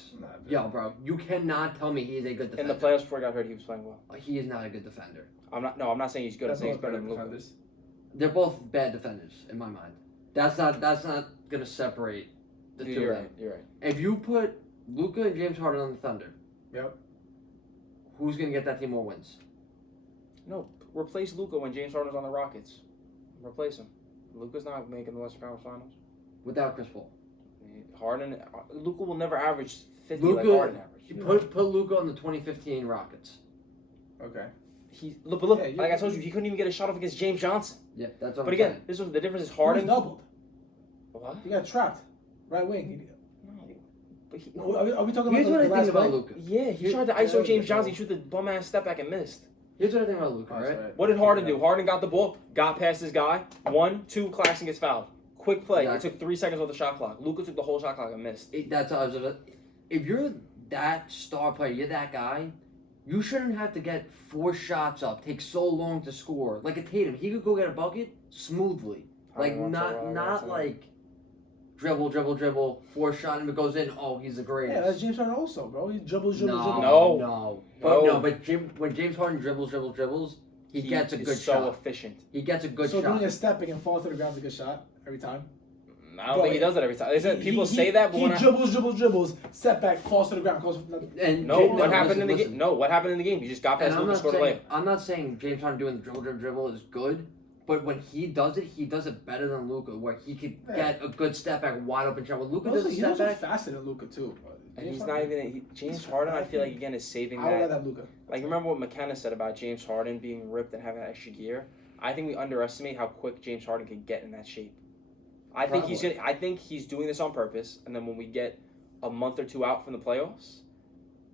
Yo, bro, you cannot tell me he's a good defender. In the playoffs before he got hurt, he was playing well. He is not a good defender. I'm not saying he's good. I'm saying he's better than Luka. They're both bad defenders in my mind. That's not gonna separate the two. You're right. If you put Luka and James Harden on the Thunder, yep, who's gonna get that team more wins? No, replace Luka when James Harden's on the Rockets. Replace him. Luka's not making the Western Conference Finals without Chris Paul. Luka will never average 50 Luka, like Harden averaged. Put Luka on the 2015 Rockets. Okay. Look, like I told you, he couldn't even get a shot off against James Johnson. Yeah, that's what But again, this was the difference is Harden doubled. What? He got trapped. Right wing. Are we talking Here's about what I think about play? Luka. Yeah, he tried to ISO James Johnson. He shoot the bum ass step back and missed. Here's what I think about Luka, right? What did Harden do? Harden got the ball, got past his guy. 1, 2, Claxton gets fouled. Quick play. Exactly. It took 3 seconds off the shot clock. Luka took the whole shot clock and missed. If you're that star player, you're that guy, you shouldn't have to get 4 shots up, take so long to score. Like a Tatum, he could go get a bucket smoothly. Like not like dribble, 4 shot and it goes in. Oh, he's the greatest. Yeah, that's James Harden also, bro. He dribbles. No. But when James Harden dribbles, he gets a good shot. So efficient. He gets a good shot. So doing a stepping and fall to the ground is a good shot every time. I don't think he does that every time. They said people say that, but he dribbles, setback, falls to the ground, goes. And No, what happened in the game? No, what happened in the game? He just got past Luka, scored a layup. I'm not saying James Harden doing the dribble is good, but when he does it better than Luka, where he could get a good step back, wide open shot. When Luka does a step back, faster than Luka too. And he's not even James Harden. I feel like again is saving I would that. have Luka. Like remember what McKenna said about James Harden being ripped and having that extra gear. I think we underestimate how quick James Harden can get in that shape. I think he's doing this on purpose, and then when we get a month or two out from the playoffs,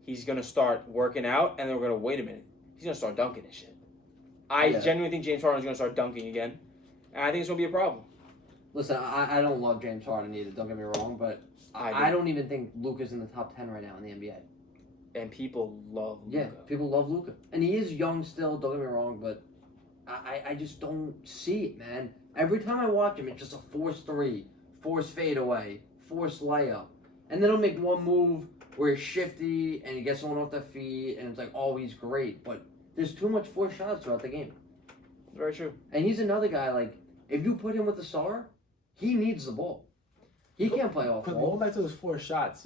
he's gonna start working out, and then we're gonna wait a minute. He's gonna start dunking and shit. I genuinely think James Harden's gonna start dunking again, and I think it's gonna be a problem. Listen, I don't love James Harden either. Don't get me wrong, but I don't even think Luka's in the top 10 right now in the NBA. And people love Luka. Yeah, people love Luka, and he is young still. Don't get me wrong, but I just don't see it, man. Every time I watch him, it's just a forced three, forced fadeaway, forced layup, and then he'll make one move where he's shifty and he gets someone off their feet, and it's like, oh, he's great, but there's too much forced shots throughout the game. Very true. And he's another guy, like, if you put him with the star, he needs the ball. He can't play off ball. Going back to those 4 shots,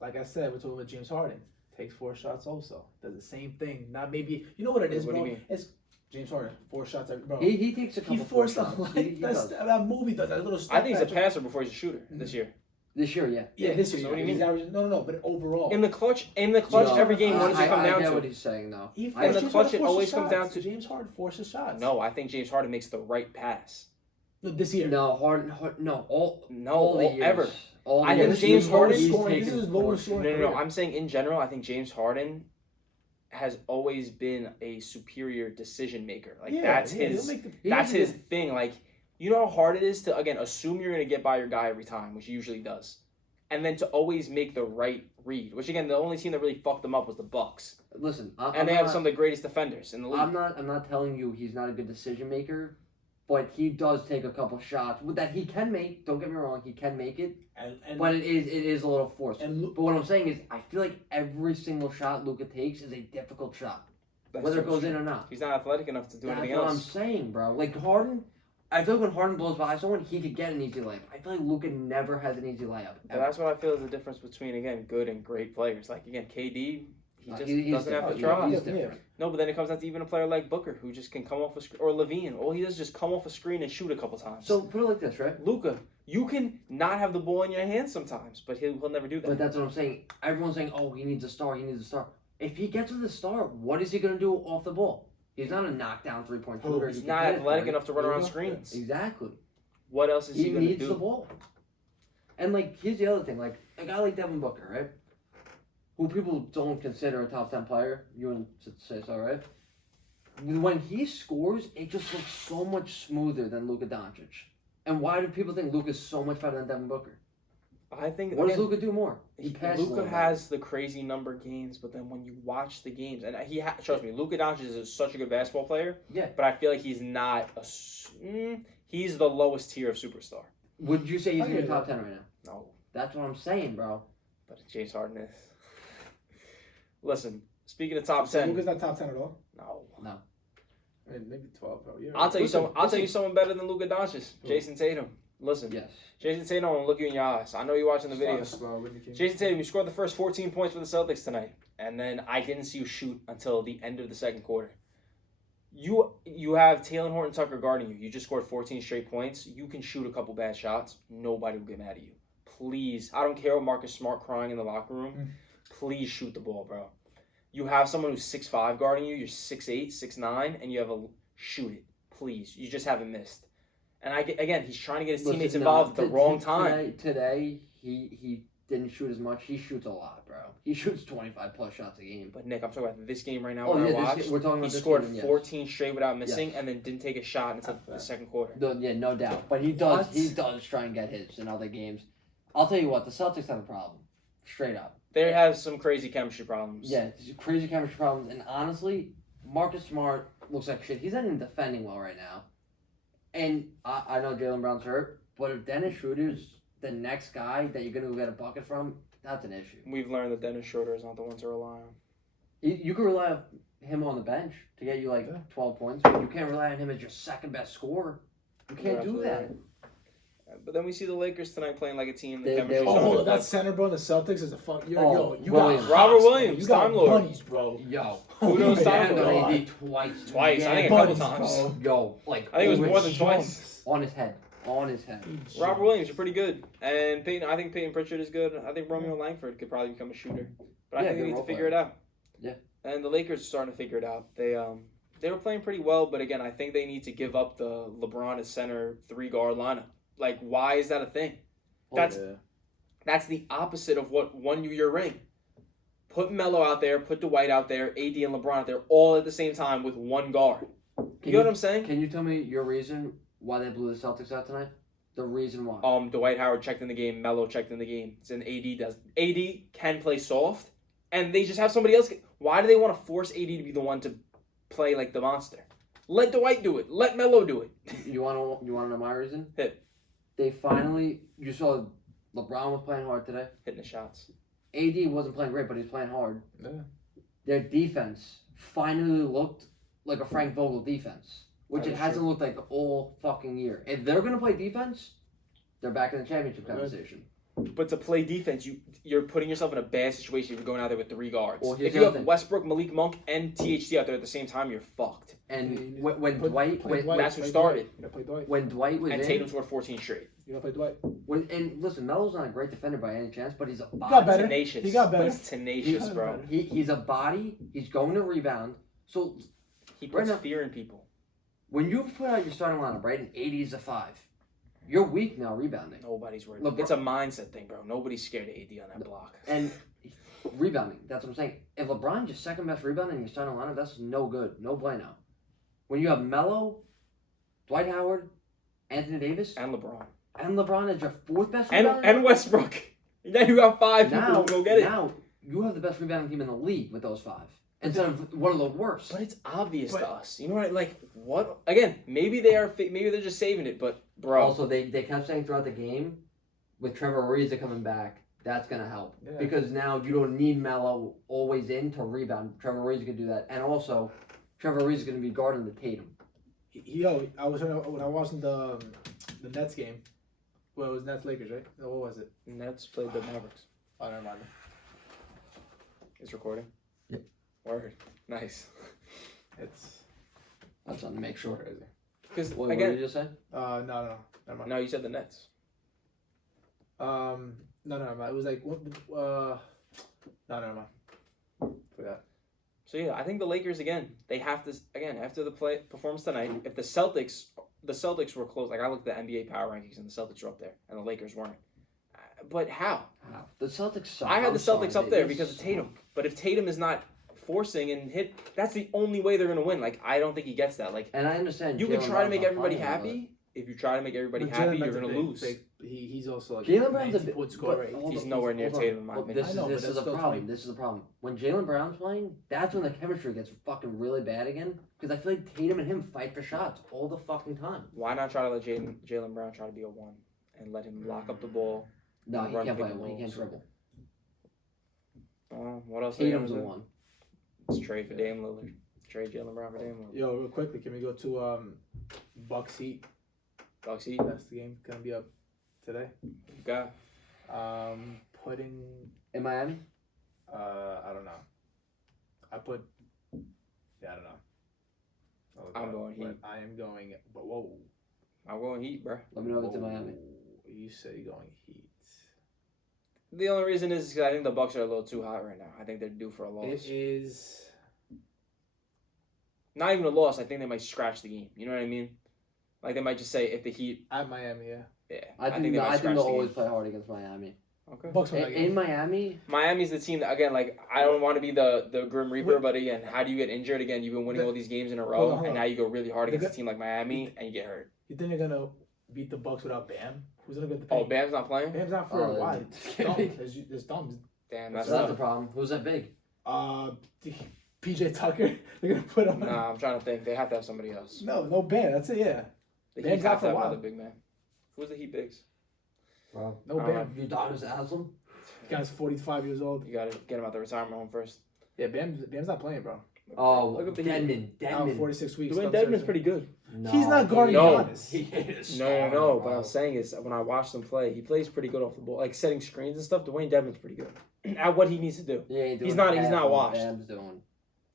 like I said, we're talking about James Harden. Takes 4 shots also. Does the same thing. Not maybe, you know what it is, What bro? do you mean? It's James Harden, 4 shots, bro. He takes a couple He forced shots. that movie does that little. I think he's a passer before he's a shooter this year. This year, yeah. Yeah, this year. So what do you mean? No, but overall. In the clutch, every game, what does it come down I get to? what he's saying, though. In the clutch, it always comes down to James Harden forces shots. No, I think James Harden makes the right pass. No, this year. No, Harden, all No, the years. ever. All the I think years. James Harden- This is lower scoring. No. I'm saying in general, I think James Harden has always been a superior decision maker. Like that's his thing. Like you know how hard it is to again assume you're gonna get by your guy every time, which he usually does, and then to always make the right read. Which again, the only team that really fucked them up was the Bucks. Listen, they have some of the greatest defenders in the league. I'm not telling you he's not a good decision maker, but he does take a couple shots that he can make. Don't get me wrong, he can make it. But it is a little forced. But what I'm saying is, I feel like every single shot Luka takes is a difficult shot, whether it goes in or not. He's not athletic enough to do anything else. That's what I'm saying, bro. Like Harden, I feel like when Harden blows by someone, he could get an easy layup. I feel like Luka never has an easy layup. But that's what I feel is the difference between again good and great players. Like again, KD, he doesn't have to try. He's different. No, but then it comes down to even a player like Booker who just can come off a screen, or Levine. All he does is just come off a screen and shoot a couple times. So put it like this, right? Luka, you can not have the ball in your hands sometimes, but he'll never do that. But that's what I'm saying. Everyone's saying, oh, he needs a star, If he gets with the star, what is he going to do off the ball? He's not a knockdown three-point shooter. He's not athletic enough to run around screens. Exactly. What else is he going to do? He needs the ball. And, like, here's the other thing. Like, a guy like Devin Booker, right? Who people don't consider a top 10 player. You wouldn't say so, right? When he scores, it just looks so much smoother than Luka Doncic. And why do people think Luka's so much better than Devin Booker? I think what does Luka do more? Luka has the crazy number games, but then when you watch the games, and trust me, Luka Doncic is such a good basketball player. Yeah. But I feel like he's not he's the lowest tier of superstar. Would you say he's in your top 10 right now? No. That's what I'm saying, bro. But James Harden is. Listen, speaking of top 10, Luka's not top 10 at all. No. I mean, maybe 12. Bro. Yeah. I'll tell you someone better than Luka Doncic. Jason Tatum. Listen. Yes. Jason Tatum, I'm gonna look you in your eyes. I know you're watching the video. Jason Tatum, you scored the first 14 points for the Celtics tonight, and then I didn't see you shoot until the end of the second quarter. You have Taylor Horton Tucker guarding you. You just scored 14 straight points. You can shoot a couple bad shots. Nobody will get mad at you. Please, I don't care what Marcus Smart crying in the locker room. Please shoot the ball, bro. You have someone who's 6'5" guarding you. You're 6'8", 6'9", and you have shoot it. Please, you just haven't missed. And again, he's trying to get his teammates involved at the wrong time. Today, he didn't shoot as much. He shoots a lot, bro. He shoots 25 plus shots a game. But Nick, I'm talking about this game right now. I watched. We're talking about he scored 14 straight without missing, and then didn't take a shot until the second quarter. No doubt. But he does. He does try and get hits in other games. I'll tell you what, the Celtics have a problem, straight up. They have some crazy chemistry problems. Yeah, crazy chemistry problems, and honestly, Marcus Smart looks like shit. He's not even defending well right now. And I know Jaylen Brown's hurt, but if Dennis Schroeder's the next guy that you're going to get a bucket from, that's an issue. We've learned that Dennis Schroeder is not the one to rely on. You can rely on him on the bench to get you 12 points, but you can't rely on him as your second best scorer. You can't do that. Right. But then we see the Lakers tonight playing like a team. The They- chemistry's they- on Oh, the that cliff. center, bro, in the Celtics is a fuck. You Williams. got Robert hops, Williams, bro. You got Time Lord. bunnies, bro. Yo. Who knows Oh, Time my And Lord? God. AD twice. Twice, I think a bunnies, couple times. bro. Yo, like I think it was over more than his- twice. On his head. On his head. Robert Williams, you're pretty good. And I think Peyton Pritchard is good. I think Romeo Langford could probably become a shooter. But I Yeah, think they good need to role figure it player. out. Yeah. And the Lakers are starting to figure it out. They were playing pretty well, but again, I think they need to give up the LeBron at center 3-guard lineup. Like, why is that a thing? That's That's the opposite of what won you your ring. Put Melo out there, put Dwight out there, AD and LeBron out there, all at the same time with one guard. You know what I'm saying? Can you tell me your reason why they blew the Celtics out tonight? The reason why. Dwight Howard checked in the game, Melo checked in the game. And AD does. AD can play soft, and they just have somebody else. Why do they want to force AD to be the one to play like the monster? Let Dwight do it. Let Melo do it. You want to know my reason? Hit. They finally. You saw LeBron was playing hard today. Hitting the shots. AD wasn't playing great, but he was playing hard. Yeah. Their defense finally looked like a Frank Vogel defense, which That it is hasn't true. looked like all fucking year. If they're gonna play defense, they're back in the championship Good. conversation. But to play defense, you're putting yourself in a bad situation if you're going out there with 3 guards. Well, here's if the you other have thing. Westbrook, Malik Monk, and THT out there at the same time, you're fucked. And when Play Dwight, Dwight. That's who Play started. Dwight. You gotta play Dwight. when Dwight was And in, Tatum scored 14 straight. You gotta play Dwight. and listen, Melo's not a great defender by any chance, but he's a got body. better. Tenacious. He got But better. it's tenacious, He got bro. better. He's a body. He's going to rebound. So He puts Right now- fear in people. when you put out your starting lineup, right, and 80 is a 5, you're weak now rebounding. Nobody's worried. LeBron- It's a mindset thing, bro. Nobody's scared of AD on that block. And rebounding, that's what I'm saying. If LeBron's your second best rebounder in your starting lineup, that's no good. No bueno. When you have Melo, Dwight Howard, Anthony Davis, And LeBron. and LeBron as your fourth best And rebounder, and Westbrook. Now you got 5 people now, who go get it. now you have the best rebounding team in the league with those 5. Instead of one of the worst. But it's obvious But- to us. You know what? Like, what? Again, maybe they're just saving it, but, bro. Also, they kept saying throughout the game, with Trevor Ariza coming back, that's going to help. Yeah. Because now you don't need Melo always in to rebound. Trevor Ariza can do that. And also, Trevor Ariza is going to be guarding the Tatum. Yo, I was when I was watching the Nets game. Well, it was Nets Lakers, right? No, what was it? Nets played the Mavericks. Oh, never mind. It's recording? Yep. Word. Nice. It's I just wanted to make sure. crazy. Because, What did again, you just say? No, never mind. no, you said the Nets. No, never mind. It was like what? No, never mind. Forgot. So, yeah, I think the Lakers, again, they have to, again, after the performance tonight, if the Celtics were close, like I looked at the NBA power rankings and the Celtics were up there and the Lakers weren't. But how? Wow. The Celtics suck. I had I'm the Celtics sorry, up there they because of suck. Tatum. But if Tatum is not forcing and hit, that's the only way they're going to win. Like, I don't think he gets that. Like, And I understand. you can Jaylen try to Brown's make not everybody playing, happy. If you try to make everybody But happy, Jalen you're Brown's going a to big- lose. big- he's also like Jalen Brown's a 90-point bit- scorer. but hold He's on, nowhere near hold on. Tatum, in my Well, opinion. This I is know, but this that's is a still problem. funny. This is a problem. When Jalen Brown's playing, that's when the chemistry gets fucking really bad again. Because I feel like Tatum and him fight for shots all the fucking time. Why not try to let Jalen Brown try to be a 1 and let him lock up the ball? No, he Run can't pick play and one. He can't rolls. dribble. What else? Are they Tatum's gonna a do? 1. It's trade for Dame Lillard. Trade Jalen Brown for Dame Lillard. Yo, real quickly, can we go to Bucks Heat? Bucks Heat. That's the game gonna be up today. Got. Putting In Miami? I don't know. I put I don't know. I'll look it I'm up, going but Heat. I am going. But whoa. I'm going Heat, bro. Let me know if it's in Whoa. Miami. You say you're going Heat. The only reason is because I think the Bucks are a little too hot right now. I think they're due for a loss. It is. Not even a loss. I think they might scratch the game. You know what I mean? Like they might just say if the Heat. At Miami, yeah. Yeah. I think they might they'll scratch the always game. play hard against Miami. Okay. Bucks win that In game. Miami, Miami's the team that again, like I don't want to be the Grim Reaper, but again, how do you get injured? Again, you've been winning all these games in a row, hold on. and now you go really hard They against got- a team like Miami, and you get hurt. You think they're gonna beat the Bucks without Bam? Who's gonna get the Oh, paint? Bam's not playing. Bam's not for Oh, a while. they- There's thumbs. Damn, so that's that's tough. the problem. Who's that big? PJ Tucker. They're gonna put him. Nah, I'm trying to think. They have to have somebody else. No Bam. That's it. Yeah. The Bam's Heat out have for to a have while. another big man. Who's the Heat bigs? Well, No All Bam. your daughter's Aslam? Guy's 45 years old. You gotta get him out the retirement home first. Yeah, Bam's not playing, bro. Oh, Look up the Heat. Dedmon. Out 46 weeks. Dwayne Thumbs Dedman's are- pretty good. No, He's not guarding No. Giannis. He is No. bro. But I'm saying is when I watched him play, he plays pretty good off the ball, like setting screens and stuff. Dwayne Dedman's pretty good at what he needs to do. Yeah, He's not washed. Bam's doing.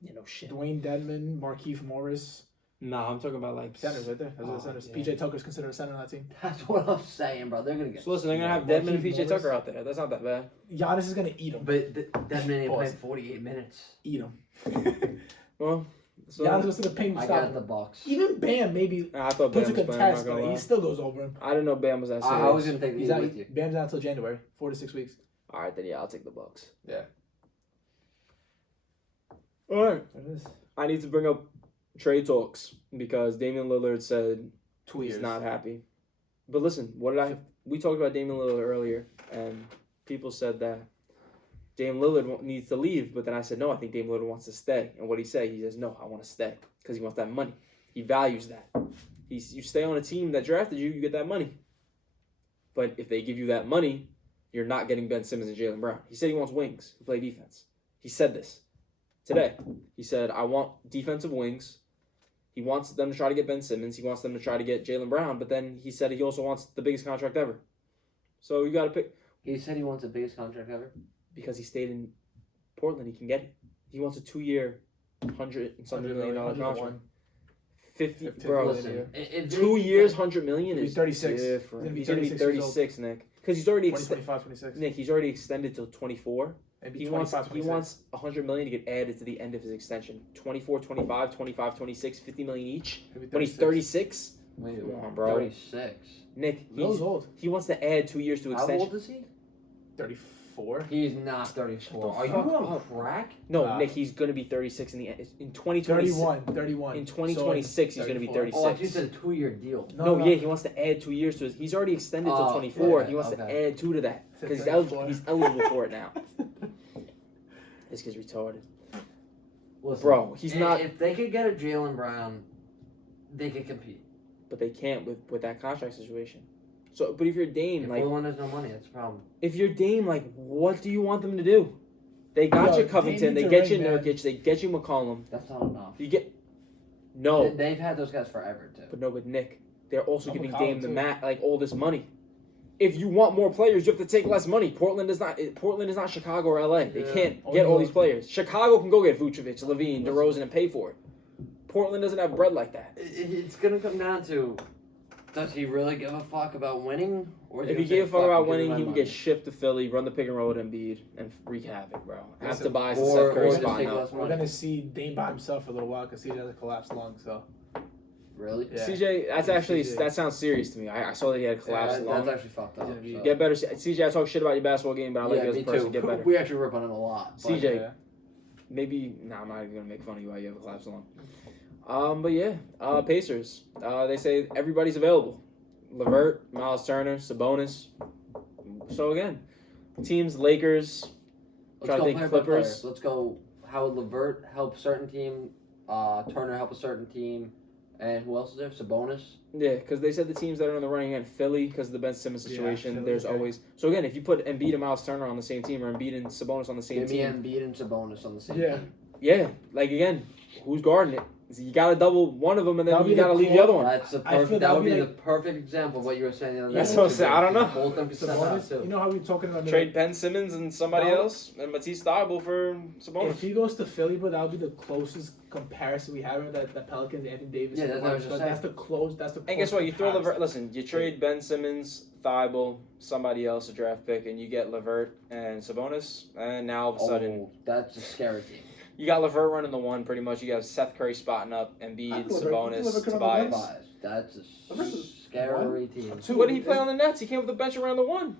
You know, shit. Dwayne Dedman, Markieff Morris. Nah, I'm talking about like Centers right there. Those are the centers. yeah. PJ Tucker's considered a center on that team. That's what I'm saying, bro. They're gonna get. So listen, they're gonna have Markieff Dedman and PJ Morris. Tucker out there. That's not that bad. Giannis is gonna eat him. But Dedmon ain't Pause. playing 48 minutes. Eat him. Well, so Giannis goes to the paint. I Stop got him. the Bucks. Even Bam maybe I thought Bam puts a was playing. I'm contest, not gonna but he lie. still goes over him. I didn't know Bam was that serious. I was gonna take the He's Heat out. with you. Bam's out until January. 4 to 6 weeks. All right, then yeah, I'll take the Bucks. Yeah. All right, There it is. I need to bring up trade talks because Damian Lillard said 2 he's years. not happy. But listen, we talked about Damian Lillard earlier, and people said that Damian Lillard needs to leave, but then I said, no, I think Damian Lillard wants to stay. And what he said, he says, no, I want to stay because he wants that money. He values that. You stay on a team that drafted you, you get that money. But if they give you that money, you're not getting Ben Simmons and Jaylen Brown. He said he wants wings who play defense. He said this today. He said, I want defensive wings. He wants them to try to get Ben Simmons. He wants them to try to get Jaylen Brown. But then he said he also wants the biggest contract ever. So you got to pick. He said he wants the biggest contract ever. Because he stayed in Portland, he can get it. He wants a 2-year, $100 million contract. 50, 15 bro. million. Listen, if 2 years, $100 million He's is 36. different. He's He's gonna gonna be be 36 36, Nick. Because he's already 2025, 26. Nick. He's already extended till 24. Maybe He 25, wants 26. he wants $100 million to get added to the end of his extension. 24, 25, 25, 26, $50 million each. Maybe When he's 36, Wait, come on, bro. 36. Nick, He's old. he wants to add 2 years to How extension. old is he? 34. He's not 34. Are you fuck on up. crack? No, Nick, he's gonna be 36 in the end. In 2026. 31. In 2026, he's gonna be 34. 36. Oh, you said a 2-year deal. No, yeah, he wants to add 2 years to his. He's already extended till Oh, 24. okay, He wants to okay. add 2 to that because he's 34. eligible for it now. This kid's retarded, Listen, bro. He's not, If they could get a Jaylen Brown, they could compete. but they can't with that contract situation. So, but if you're Dame, If like, Portland has no money, that's a problem. if you're Dame, like, what do you want them to do? They got Yo, you Dame Covington, they needs a get you ring, man. Nurkic, they get you McCollum. That's not enough. You get no, They've had those guys forever, too. but Nick, they're also I'm giving McCollum, Dame too. all this money. If you want more players, you have to take less money. Portland is not Chicago or LA. They Yeah. can't Oh, get all no. these players. Chicago can go get Vucevic, Levine, DeRozan, and pay for it. Portland doesn't have bread like that. It's going to come down to, does he really give a fuck about winning? Or is If he you gonna gave a say, fuck about give me winning, my he would money? get shipped to Philly, run the pick and roll with Embiid, and wreak havoc, bro. Have Listen, Tobias and or- Seth Curry or just spot take now. less We're money. going to see Dame by himself for a little while because he doesn't collapse lung. So Really? Yeah. CJ, CJ. that sounds serious to me. I saw that he had Yeah, collapsed lung. that's actually fucked up. He's gonna be- so. Get better, CJ. I talk shit about your basketball game, but I like Yeah, you as a me person. too. Get better. We actually rip on him a lot. but- CJ. yeah. Maybe I'm not even gonna make fun of you while you have a collapsed lung. But yeah, Pacers. They say everybody's available. Levert, Miles Turner, Sabonis. So again, teams: Lakers. Let's Try to go think player by player. Clippers. Let's go. How would Levert help certain team? Turner help a certain team, and who else is there? Sabonis. Yeah, because they said the teams that are in the running again, Philly, because of the Ben Simmons Yeah, situation. Philly, There's okay. always so again, if you put Embiid and Miles Turner on the same team, or Embiid and Sabonis on the same Give me team, Embiid and Sabonis on the same Yeah. team. yeah, like again, who's guarding it? You gotta double one of them, and then That'll you be gotta the leave the core- other one. That's the I feel perfect. That that'll would be be the like- perfect example of what you were saying the other day. That's what I'm saying. I don't know. Both of them can step out Sabonis, too. you know how we talking about Trade Ben Simmons and somebody No. else, and Matisse Thybulle for If Sabonis. he goes to Philly, bro, that would be the closest comparison we have. That Pelicans, Anthony Davis. Yeah, that's what I was just saying. That's the close. That's the. And guess close what? You throw comparison. Levert. Listen, you trade Ben Simmons, Thybulle, somebody else, a draft pick, and you get Levert and Sabonis, and now all of a sudden Oh, that's a scary team. you got Levert running the one. Pretty much, you got Seth Curry spotting up, Embiid, Levert- Sabonis, Levert could run the Tobias. Tobias. That's a Levert's scary team. Two. What did he play on the Nets? He came off the bench around the one.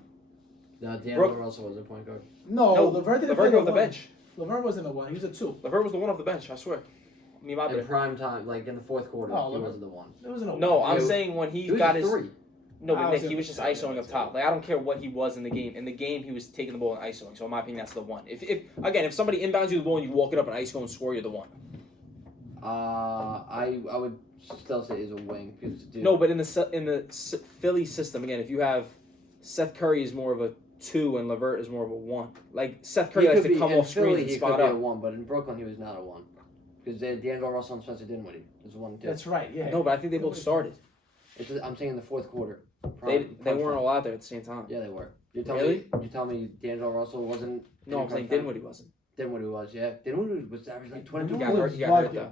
No, Brook- D'Angelo Russell was a point guard. No, Levert didn't play Levert came off the one. bench. Levert wasn't the one. He was a 2. Levert was the one off the bench. I swear. Me, my In bad. prime time, like in the fourth quarter, Oh, he Levert- wasn't the one. It wasn't a No, one. I'm He was- saying when he He was got a his. 3. No, I but was Nick, he gonna was just say ISOing that up too. top. Like I don't care what he was in the game. In the game, he was taking the ball and ISOing. So in my opinion, that's the one. If somebody inbounds you the ball and you walk it up and ISO and score, you're the one. I would still say he's a wing because dude. No, but in the Philly system again, if you have Seth Curry is more of a 2 and Levert is more of a 1. Like Seth Curry he likes could to be come in off screens Philly, and he spot could be a up. 1, but in Brooklyn he was not a 1. Because they had D'Angelo Russell and Spencer Dinwiddie. Is 1 and 2. That's right. Yeah. No, but I think they both started. I'm saying in the fourth quarter. They weren't all out there at the same time. Yeah, they were. You tell me D'Angelo Russell wasn't. No, I'm saying Dinwiddie wasn't. Dinwiddie was, yeah. Dinwiddie was averaging like 22 He got games. hurt. He got hurt though.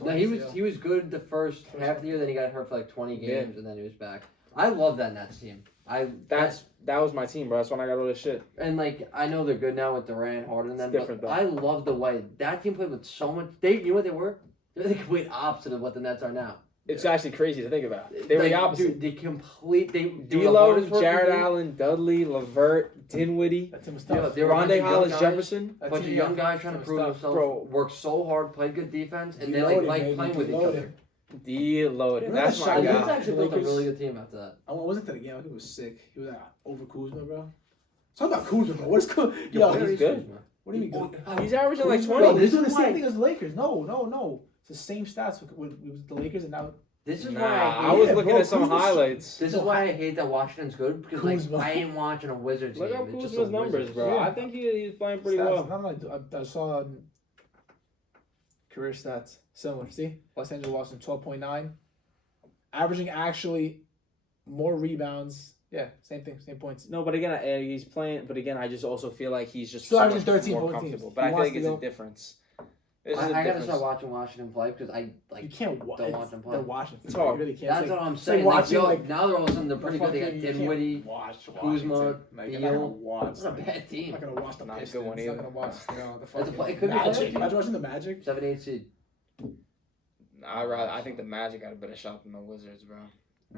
Bro. No, he was good the first half of the year. Then he got hurt for like 20 games, and then he was back. I love that Nets team. That was my team, bro. That's when I got all this shit. And like I know they're good now with Durant, Harden, and them. Different, But though. I love the way that team played with so much. You know what they were? They're the complete opposite of what the Nets are now. It's actually crazy to think about. They were the opposite. Dude, D'Lo, Jared Allen, Dudley, LeVert, Dinwiddie, That team was Yeah, tough. they were a bunch Rondé of young Hollis, guys. Jefferson. A bunch of young guys trying to prove Stuff. themselves, Bro. worked so hard, played good defense, and they Deloaded, like baby, playing with each deloaded. other. Deloaded. Remember That's that my shot? The Nets guy. actually built a Lakers- really good team after that. I wasn't to the game. I think it was sick. He was over Kuzma, bro. Talk about Kuzma, bro. What is Kuzma? Yo, Yo, he's good. what do you mean good? He's averaging like Kuzma- 20. Bro, this is the This is why- same thing as the Lakers. No. It's the same stats with the Lakers, and now This is Nah, why I was Yeah, looking bro, at some Kuzma's- highlights. This is why I hate that Washington's good because like Kuzma. I ain't watching a Wizards Look game. at It's just Kuzma's a numbers, Wizards. bro. Yeah. I think he's playing pretty stats. well. No, I saw career stats similar. See, Los Angeles Washington 12.9, averaging actually more rebounds. Yeah, same thing, same points. No, but again, he's playing. But again, I just also feel like he's just Still so averaging much 13 more point comfortable. teams. But He I feel wants like to it's go- a difference. It's just I a gotta difference. start watching Washington play because I You like. can't watch. Don't watch them play. They're Washington. It's hard. You really can't. That's It's what I'm it's saying. Like, watching, yo, like, now they're all of a sudden they're the pretty good. They fucking- got you can't Dinwiddie. watch Kuzma, Washington. Like, you're not gonna Beal. watch. It's not a bad I'm team. not gonna watch the Not a good Pistons. one I'm not either. gonna watch the It fucking could be Magic. better. Imagine watching the Magic. 7-8 seed. I think the Magic had a better shot than the Wizards, bro.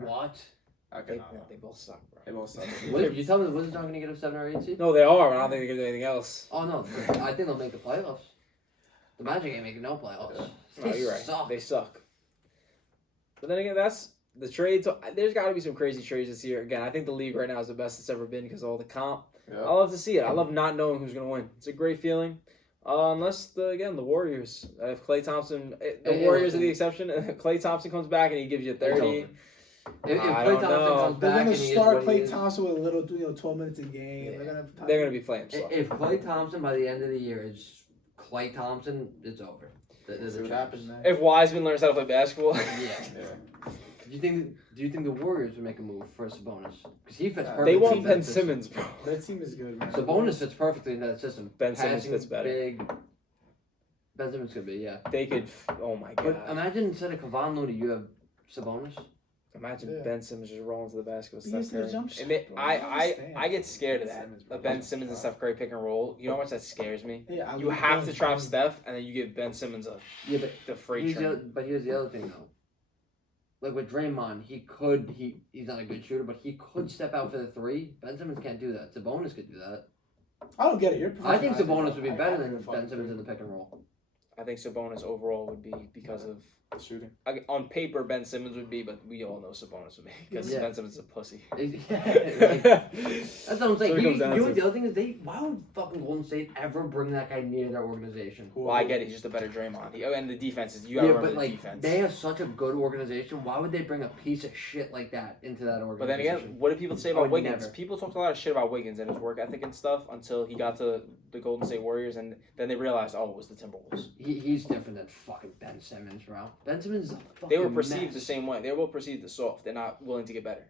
What? Okay, no. They both suck, bro. They both suck. What? You tell me the Wizards aren't gonna get a 7 or 8 seed? No, they are. But I don't think they're gonna do anything else. Oh no, I think they'll make the playoffs. The Magic ain't making no playoffs. No, They you're right. suck. They suck. But then again, that's the trades. There's got to be some crazy trades this year. Again, I think the league right now is the best it's ever been because of all the comp. I love to see it. I love not knowing who's going to win. It's a great feeling. Unless, the Warriors. If Klay Thompson... The Warriors are the exception. Klay Thompson comes back and he gives you 30. If I Klay don't Thompson know. comes They're back gonna and he is start what he Klay is, Thompson with a little, 12 minutes a game. Yeah. They're They're going to be playing slow. if Klay Thompson by the end of the year is Klay Thompson, it's over. There's a trap. If Wiseman learns how to play basketball... Yeah. Do you think the Warriors would make a move for Sabonis? Because he fits They perfectly. They want in Ben that system. Simmons, bro. That team is good, man. Sabonis fits perfectly in that system. Ben Simmons Passing, fits better. Big. Ben Simmons could be, yeah. They could... Oh, my God. But imagine instead of Kevon Looney, you have Sabonis. Imagine Yeah. Ben Simmons just rolling to the basket with He Steph used to Curry. jump It shot, may- bro. I don't understand. I get scared of that. Ben Simmons, bro. A Ben Simmons and Steph Curry pick and roll. You know how much that scares me? Yeah, You have to trap Steph, and then you give Ben Simmons Yeah, but the free here's train. the other thing though. Like with Draymond, he's not a good shooter, but he could step out for the 3. Ben Simmons can't do that. Sabonis could do that. I don't get it. You're I think professional. Sabonis would be better than fucking Ben Simmons in the pick and roll. I think Sabonis overall would be because of shooting. on paper Ben Simmons would be, but we all know Sabonis would be because Yeah. Ben Simmons is a pussy. That's what I'm saying. So it comes down to- The other thing is why would fucking Golden State ever bring that guy near their organization? Well, I get it. He's just a better Draymond. And the defense is you gotta remember but the like defense. they have such a good organization. Why would they bring a piece of shit like that into that organization? But then again, what did people say about would Wiggins? never. People talked a lot of shit about Wiggins and his work ethic and stuff until he got to the Golden State Warriors, and then they realized, oh, it was the Timberwolves. he's different than fucking Ben Simmons, bro. Ben Simmons is a fucking They were perceived mess. the same way. They were both perceived as soft. They're not willing to get better.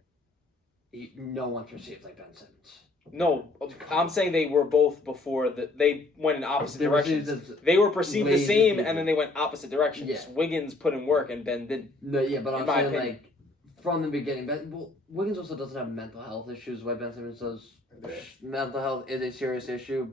No one's perceived like Ben Simmons. No, I'm saying they were both before they went in opposite They were directions. perceived as- They were perceived the lazy same, people. and then they went opposite directions. Yeah. Wiggins put in work, and Ben didn't. No, yeah, but In I'm my saying opinion. like from the beginning. Wiggins also doesn't have mental health issues. Why Ben Simmons does. Mental health is a serious issue.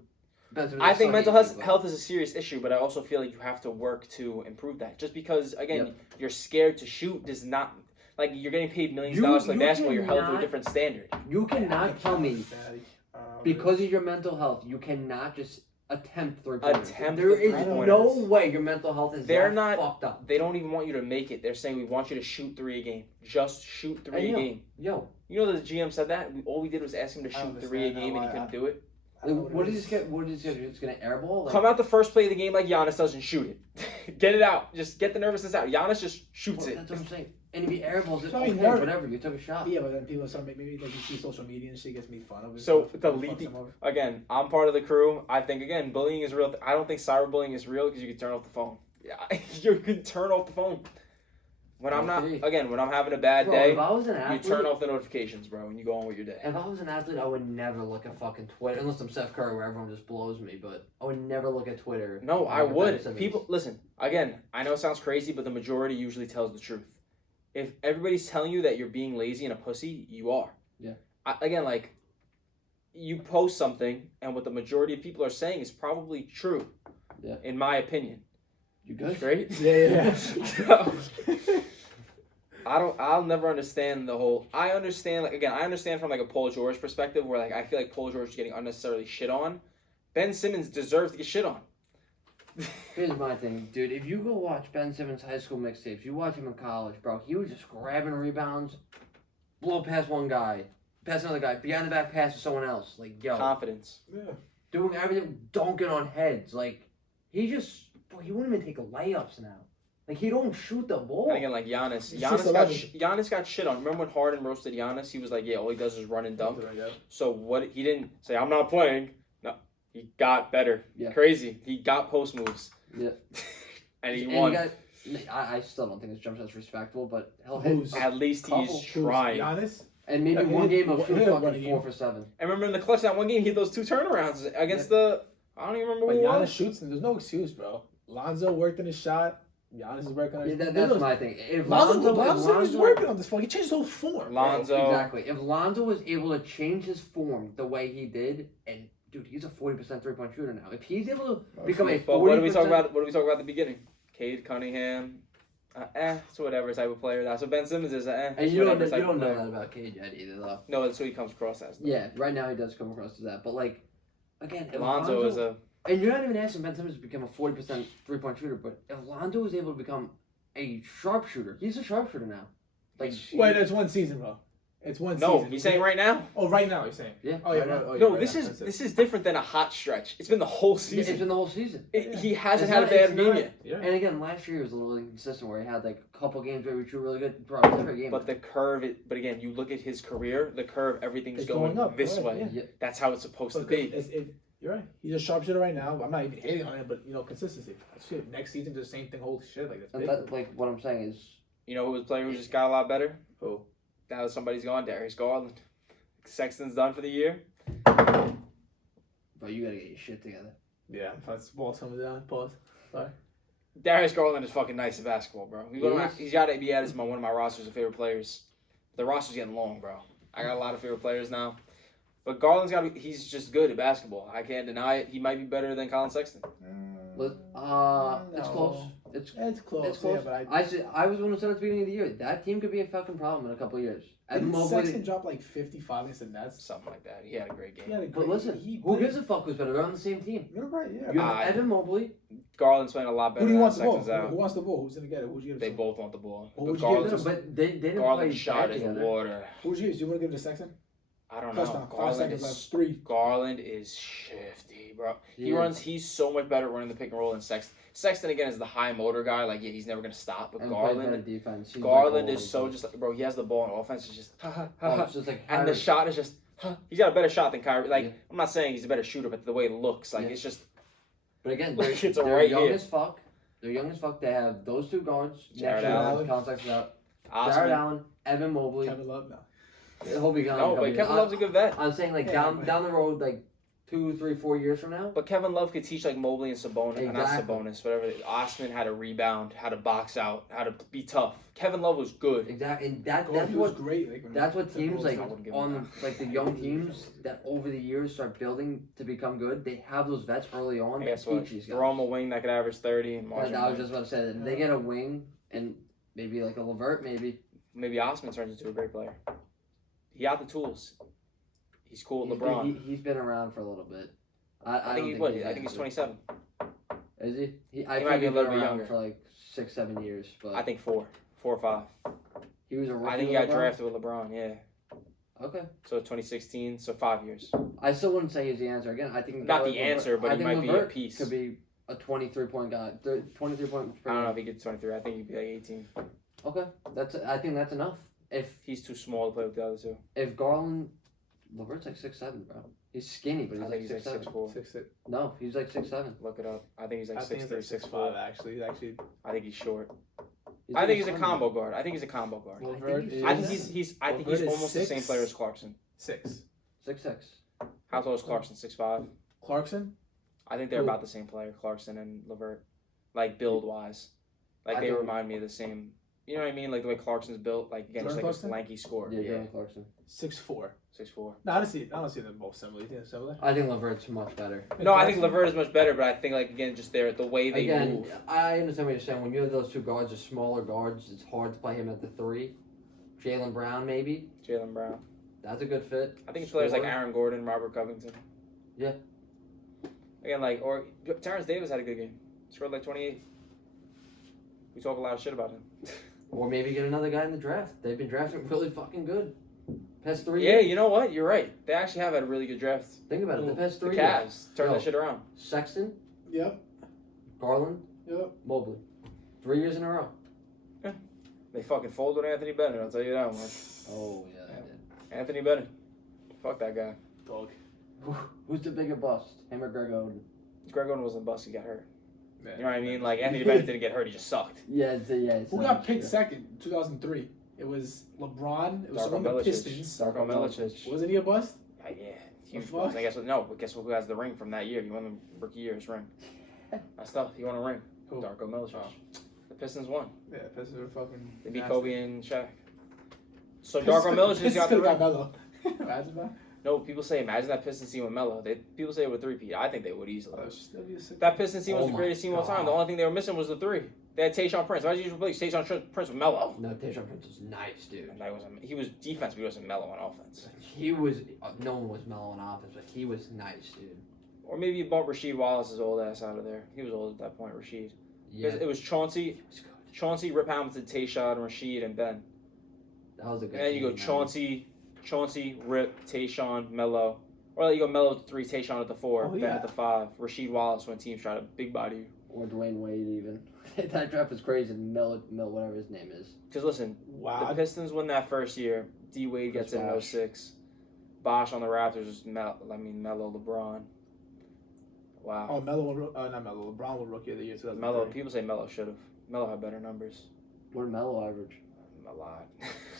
Ben Simmons I is think mental sucking health is a serious issue, but I also feel like you have to work to improve that. Just because, again, you're scared to shoot does not... Like, you're getting paid millions of dollars to play basketball, you're held to a cannot- different standard. You cannot tell me because of your mental health, you cannot just attempt 3 pointers. Attempt There the is three-pointers. no way your mental health is They're that not- fucked up. They don't even want you to make it. They're saying, we want you to shoot 3 a game. Just shoot 3 I a know. game. Yo, You know that the GM said that? All we did was ask him to I shoot 3 a understand game, now and he why couldn't do it. what did he get? What did he get? He's gonna airball? Like, Come out the first play of the game like Giannis does and shoot it. Get it out. Just get the nervousness out. Giannis just shoots it. That's what I'm saying. And if he airballs it, So he okay, never- whatever. You took a shot. Yeah, but then people start maybe like you see social media and shit gets made fun of. So, Stuff. the Fucks lead- them over. Again, I'm part of the crew. I think, again, bullying is real. I don't think cyberbullying is real because you can turn off the phone. You can turn off the phone. When I'm not, Okay. again, when I'm having a bad Bro, day, if I was an you athlete, turn off the notifications, bro, and you go on with your day. If I was an athlete, I would never look at fucking Twitter unless I'm Steph Curry, where everyone just blows me. But I would never look at Twitter. No, and I look at Ben would. Simmons. People, listen, again, I know it sounds crazy, but the majority usually tells the truth. If everybody's telling you that you're being lazy and a pussy, you are. Yeah. Again, like, you post something, and what the majority of people are saying is probably true. Yeah. In my opinion. You good? Great? Yeah. So, I'll never understand the whole, I understand from like a Paul George perspective where like I feel like Paul George is getting unnecessarily shit on. Ben Simmons deserves to get shit on. Here's my thing, dude. If you go watch Ben Simmons' high school mixtapes, you watch him in college, bro. He was just grabbing rebounds, blow past one guy, pass another guy, behind the back pass to someone else. Like, yo. Confidence. Yeah. Doing everything, dunking on heads. Like, he wouldn't even take layups now. Like, he don't shoot the ball. And again, like Giannis. He's Giannis got shit on. Remember when Harden roasted Giannis? He was like, yeah, all he does is run and dunk. So what, he didn't say, I'm not playing. No, he got better. Yeah. Crazy. He got post moves. Yeah. And he won. I still don't think his jump shot's respectable, but hell, Who's- At least he's trying. Giannis? and maybe Yeah, one he game of had- shoot he had fucking one game. 4 for 7. And remember in the clutch that one game, he had those 2 turnarounds against the, I don't even remember But who it Giannis was. shoots, and there's no excuse, bro. Lonzo worked on his shot. Giannis is working on his Yeah, that's my thing. If Lonzo is Lonzo working on this phone. He changed his whole form. Lonzo. Exactly. If Lonzo was able to change his form the way he did, and dude, he's a 40% 3-point shooter now. If he's able to become a 40%, But what do we talk about? What do we talk about at the beginning? Cade Cunningham, it's whatever type of player. That's what Ben Simmons is. and you don't whatever type of know player. that about Cade yet either, though. No, that's who he comes across as. Though. Yeah, right now he does come across as that, but like, again, if Lonzo is a. and you're not even asking Ben Simmons to become a 40% 3-point shooter, but if Lonzo is able to become a sharpshooter, he's a sharpshooter now. Like, Wait, it's one season, bro. It's one No, season. he's saying right now. Oh, right now, you're saying. yeah. Oh, yeah. right now. Oh, yeah, No, right this now. is That's it. this is different than a hot stretch. It's been the whole It's season. been the whole season. He hasn't It's had not- a bad it's game not- yet. Yeah. And again, last year he was a little inconsistent where he had like a couple games where he threw really good. Bro, it's every game. But the curve, but again, you look at his career, the curve, everything's It's going, going up, this right, way. yeah. That's how it's supposed to But be. you're right. He's a sharpshooter right now. I'm not even hating on him, but consistency. Shit, next season, the same thing. Holy shit, like that's And big. that, like what I'm saying is, You know who was a player who just got a lot better? Who? Now that somebody's gone, Darius Garland. Sexton's done for the year. bro, you gotta get your shit together. Yeah, let's ball someone down. Pause. Darius Garland is fucking nice at basketball, bro. He is. He's got to be added to one of my rosters of favorite players. The roster's getting long, bro. I got a lot of favorite players now. But Garland's got to be, he's just good at basketball. I can't deny it. He might be better than Colin Sexton. It's close. It's close. It's close. Yeah, but I was the one who said at the beginning of the year that team could be a fucking problem in a couple of years. And didn't Mobley, Sexton dropped like 55 against the Nets. Something like that. He had a great game. He had a but great- listen, he who played- gives a fuck who's better? They're on the same team. You're right. Yeah. You have I- Evan Mobley. Garland's playing a lot better Who do you than want the ball? Sexton's out. Who wants the ball? Who's gonna get it? Who'd you give it They to? both want the ball. Who But would you give it Garland's, to? But they didn't Garland's play shot bad is together. water. Who'd you use? You want to give it to Sexton? I don't know. Touchdown. 5 Garland seconds left. is 3. Garland is shifty, bro. Yeah. He's so much better at running the pick and roll than Sexton. Sexton again is the high motor guy. Like, yeah, he's never gonna stop. But And plays better Garland defense. He's Garland like, is so just like, bro. He has the ball and offense is just ha ha ha oh, ha. it's just like And the Kyrie. shot is just he's got a better shot than Kyrie. Like, Yeah. I'm not saying he's a better shooter, but the way it looks, like Yeah. it's just But again, Like, they're, it's a they're right young here. as fuck. They're young as fuck. They have those 2 guards. Jared Next year, Allen. Contracts out. Osman. Jared Allen, Evan Mobley. Kevin Love now. He'll be gone. in a No, couple but years. Kevin Love's a good vet. I'm saying like Yeah, down but- down the road, like 2, 3, 4 years from now. But Kevin Love could teach like Mobley and Sabonis, not Exactly. Sabonis, whatever. Osman how to rebound, how to box out, how to be tough. Kevin Love was good. Exactly, and that's He was what great. Like, when that's what the teams Bulls like I wouldn't give him on that. like the young teams that over the years start building to become good. They have those vets early on And that guess what? teach these guys. Throw him a wing that could average 30 and margin. I was just about to say that they get a wing and maybe like a Levert, Maybe Osman turns into a great player. He got the tools. He's cool with LeBron. He's been around for a little bit. I think he's 27. Is he? I He think might be a he's been little bit around younger. for like 6, 7 years. But I think 4 or 5. he was a rookie. I think he with got LeBron? drafted with LeBron. Yeah. Okay. So 2016. So 5 years. I still wouldn't say he's the answer. Again, I think Not the Levert- answer, but I he think might be a Levert piece. Could be a 23-point guy. 23-point. I don't know if he gets 23. I think he'd be like 18. Okay, I think that's enough. If He's too small to play with the other two. Garland LeVert's like 6'7", bro. He's skinny, but I he's think like he's like 6'7". 6'4". 6'6". No, he's like 6'7". Look it up. I think he's like I think 6'3", he's like 6'4". 6'5". Actually, I think he's short. He's I like think he's a slender. combo guard. I think he's a combo guard. Levert is I think he's Levert is almost the same 6'. player as Clarkson. 6. 6'6". How tall is Clarkson? 6'5". Clarkson. I think they're Who? about the same player, Clarkson and Levert, like build wise. Like I they think- remind me of the same. You know what I mean? Like the way Clarkson's built. Like again, just Jordan like Clarkson? a lanky scorer. Yeah, Yeah, Jordan Clarkson. 6'4". 6'4". No, I don't see them both similar. You think they're similar? I think LeVert's much better. No, I think Levert is much better, but I think like again, just the way they Again, move. I understand what you're saying. When you have those two guards, are smaller guards, it's hard to play him at the 3. Jaylen Brown, maybe. Jaylen Brown. That's a good fit. I think it's players like Scorer. Aaron Gordon, Robert Covington. Yeah. Again, like or Terrence Davis had a good game. Scored like 28. We talk a lot of shit about him. Or maybe get another guy in the draft. They've been drafting really fucking good. Past 3 Yeah, years. you know what? You're right. They actually have had a really good draft. Think about it. The past The 3 years. Cavs turned Yo. that shit around. Sexton, Yep. Garland, Yep. Mobley. 3 years in a row. They fucking folded Anthony Bennett. I'll tell you that one. Oh, yeah, they did. Anthony Bennett. Fuck that guy. Dog. Who's the bigger bust? Him or Greg Oden? Greg Oden wasn't a bust. He got hurt. Yeah. You know what I mean? Like Anthony Bennett didn't get hurt. He just sucked. Yeah, Who got picked second? 2003. It was LeBron. It was Darko someone the Milicic. Pistons. Darko Milicic. Wasn't he a bust? Yeah, huge The fuck? bust. I guess what? No, but guess who has the ring from that year? He won the rookie year's ring. That's tough. He won a ring. Who? Darko Milicic. Oh. The Pistons won. Yeah, Pistons were fucking. They beat nasty. Kobe and Shaq. So Pistons Darko Milicic Pistons got the could've ring. Melo. Imagine that. No, people say imagine that Pistons team with Melo. People say it would three-peat. I think they would easily. That'd be a sick. That Pistons team was Oh the my greatest team of all time. The God. only thing they were missing was the 3. They had Tayshaun Prince. Imagine you replace Tayshaun Prince with Melo. No, Tayshaun Prince was nice, dude. And he was defense, but he wasn't Melo on offense. He was, no one was mellow on offense, but he was nice, dude. Or maybe you bump Rasheed Wallace's old ass out of there. He was old at that point, Rasheed. Yeah, It was Chauncey, he was good. Chauncey, Rip Hamilton, Tayshaun, Rasheed, and Ben. That was a good And then you go team, man. Chauncey, Rip, Tayshaun, Melo. Or you go Melo at the 3, Tayshaun at the 4, Oh, Ben yeah. at the 5, Rasheed Wallace when teams try to big body you. Or Dwayne Wade, even. That draft was crazy. Mel, whatever his name is. Because listen, Wow. the Pistons win that first year. D Wade gets in Bosh. 06. Bosh on the Raptors was Melo, LeBron. Wow. Oh, not Melo. LeBron was rookie of the year. 2003. Melo, people say Melo should have. Melo had better numbers. What did Melo average? A lot.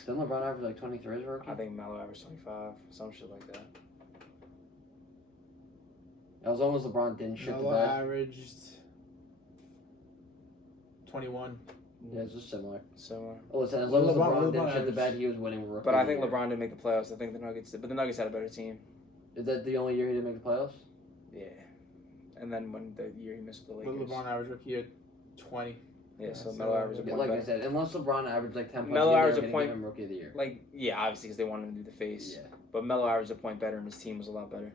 Didn't LeBron average like 23 as a rookie? I think Melo averaged 25, some shit like that. That was almost LeBron didn't shit the Melo bed. averaged 21. Yeah, it's just similar. Similar. Oh, listen, as What long as LeBron- LeBron didn't LeBron shit the averaged? bed, he was winning rookie. But I of the think year. LeBron didn't make the playoffs. I think the Nuggets did. But the Nuggets had a better team. Is that the only year he didn't make the playoffs? Yeah. And then when the year he missed the What Lakers. did LeBron average rookie year? 20. Yeah, so Yeah, Melo so- averaged a Yeah, point like I better. said, unless LeBron averaged like 10 points Melo a year, averaged they're a gonna point- give him rookie of the year. Like, yeah, obviously because they wanted him to do the face. Yeah. But Melo averaged a point better and his team was a lot better.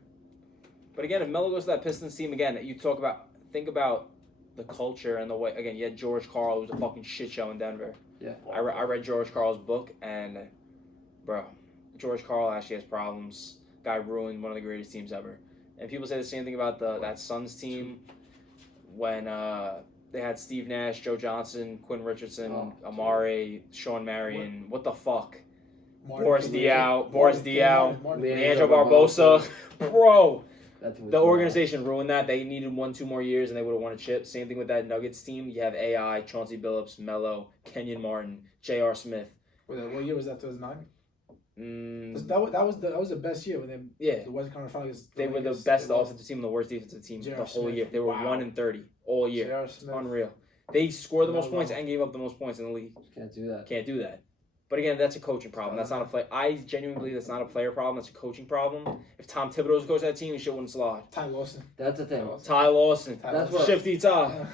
But again, if Melo goes to that Pistons team again, you think about the culture and the way, again, you had George Karl, who was a fucking shit show in Denver. Yeah. I read George Karl's book, and, bro, George Karl actually has problems. Guy ruined one of the greatest teams ever. And people say the same thing about that Suns team when they had Steve Nash, Joe Johnson, Quinn Richardson, Oh, Amare, Sean Marion. What the fuck? Martin Boris Lee- Diaw, Martin- Leandro Leandro Barbosa. Bro, That team was the smart. organization ruined that. They needed 1-2 more years, and they would have won a chip. Same thing with that Nuggets team. You have AI, Chauncey Billups, Melo, Kenyon Martin, J.R. Smith. What year was that? 2009. Mm, That was the best year when they yeah. the Western Conference Finals. They were the best offensive team and the worst defensive team J.R. the whole Smith. year. They were Wow. 1-30 all year. J.R. Smith. Unreal. They scored the most No, points no. and gave up the most points in the league. Can't do that. Can't do that. But again, that's a coaching problem. That's not a play. I genuinely believe that's not a player problem. That's a coaching problem. If Tom Thibodeau's coach of that team, he shit wouldn't slide. Ty Lawson. That's the thing. Ty Lawson. That's what- Shifty Ty.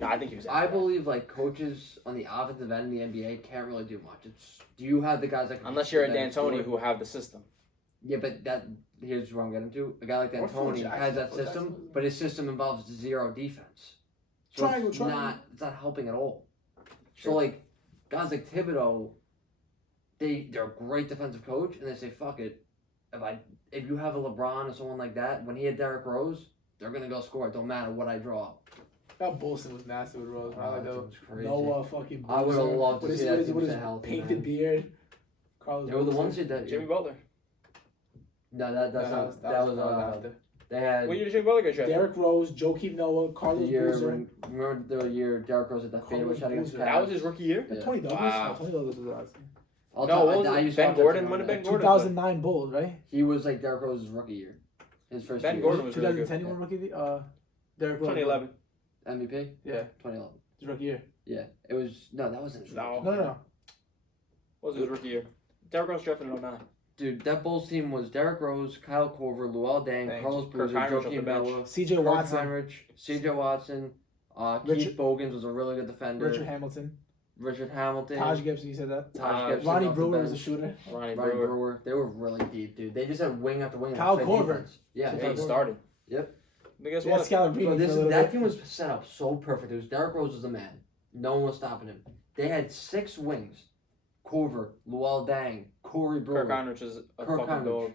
Nah, I think he was. I believe like coaches on the offensive end in the NBA can't really do much. It's do you have the guys that can Unless you're a that can D'Antoni score? who have the system. Yeah, but here's what I'm getting to. A guy like Or Phil D'Antoni Jackson. has that Phil system, Jackson. but his system involves zero defense. So Triangle, it's triangle. not helping at all. Sure. So like guys like Thibodeau, they're a great defensive coach, and they say fuck it. If you have a LeBron or someone like that, when he had Derrick Rose, they're gonna go score. It don't matter what I draw. That Bolson was nasty with Rose. I like that that. was crazy. Noah fucking. I would've Boozer loved to with his- see that with his- team with stay his healthy, painted man. beard. Carlos They were the Boozer. ones that Jimmy Butler. No, that's not. That was after. They had What year did Jimmy Butler get drafted? Derrick Rose, Joakim Noah, the Carlos year. Boozer. Remember the year Derrick Rose at the fadeaway Carlos shot against Boozer. Cavs? That was his rookie year? Yeah. Tony Douglas. Wow. No, Tony Douglas was last. I'll No, tell- what was I it? used to Ben watch that Gordon? team When all did day. Ben Gordon 2009 Bulls, right? He was like Derrick Rose's rookie year. His first Ben year. Gordon was really good. 2010 you won rookie. Derrick Rose. 2011. MVP? Yeah, 2011. his rookie year. Yeah. It was no, that wasn't his No. rookie. No. What was his rookie year? Derrick Rose drafted in 09. Dude, that Bulls team was Derrick Rose, Kyle Korver, Luol Deng, Thanks. Carlos Kirk Boozer, Heinrich off the Joakim bench. Noah, C.J. Kirk Watson, Heinrich, C.J. Watson, Keith Richard- Bogans was a really good defender. Richard Hamilton, Richard Hamilton, Taj Gibson. You said that. Taj Gibson Ronnie off the Brewer was a bench. shooter. Ronnie Ronnie Brewer. Brewer. They were really deep, dude. They just had wing after wing. that Kyle played Korver. defense. Yeah. Yeah, he started. Yep. But guess We had what? Scalabrine Bro, for a little that bit. team was set up so perfect. It was Derrick Rose was the man. No one was stopping him. They had 6 wings. Korver, Luol Deng, Corey Brewer, Kirk Heinrich is a Kirk fucking Heinrich.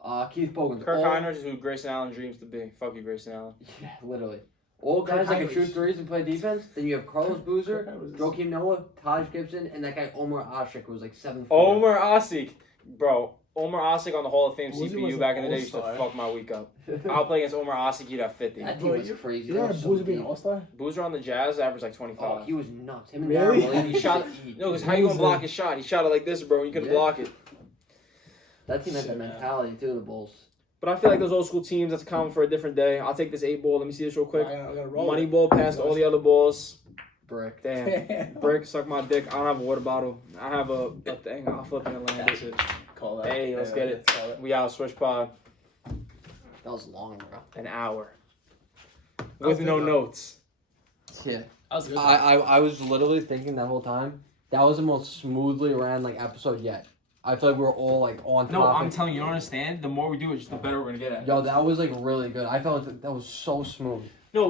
dog. Keith Bogans. Kirk all- Heinrich is who Grayson Allen dreams to be. Fuck you, Grayson Allen. Yeah, literally. All Kirk guys that can Heinrich. shoot threes and play defense. Then you have Carlos Boozer, Kirk Heinrich was- Joakim Noah, Taj Gibson, and that guy Omar Ashik who was like 7'4". Omar Asik. Bro, Omar Asik on the Hall of Fame Boozer was CPU an back in the day used to all-star. fuck my week up. I'll play against Omar Asik, he'd have 50. That team Bro, was crazy. You They know were that so Boozer being an deep. all-star? Boozer on the Jazz averaged like Oh, 25. he was nuts. Him and Really? Darren Millie He shot- used to eat. No, because how you gonna Boozer. block his shot? He shot it like this, bro. You couldn't Yeah. block it. That team had the Shit, man. mentality too. The Bulls. But I feel like those old school teams, that's common for a different day. I'll take this 8-ball. Let me see this real quick. I gotta roll Money it. ball past all the other balls. Brick. Damn. Brick, suck my dick. I don't have a water bottle. I have a thing. I'll flip it and land this shit. Call that. Hey, let's get it. Let's call it. We out, SwishPod. That was long, bro. An hour. was With no good, though. notes. Yeah. That was good. I was literally thinking that whole time that was the most smoothly ran like episode yet. I feel like we were all like on No, topic. I'm telling you, you don't understand. The more we do it, just the better we're gonna get at it. Yo, that was like really good. I felt like that was so smooth.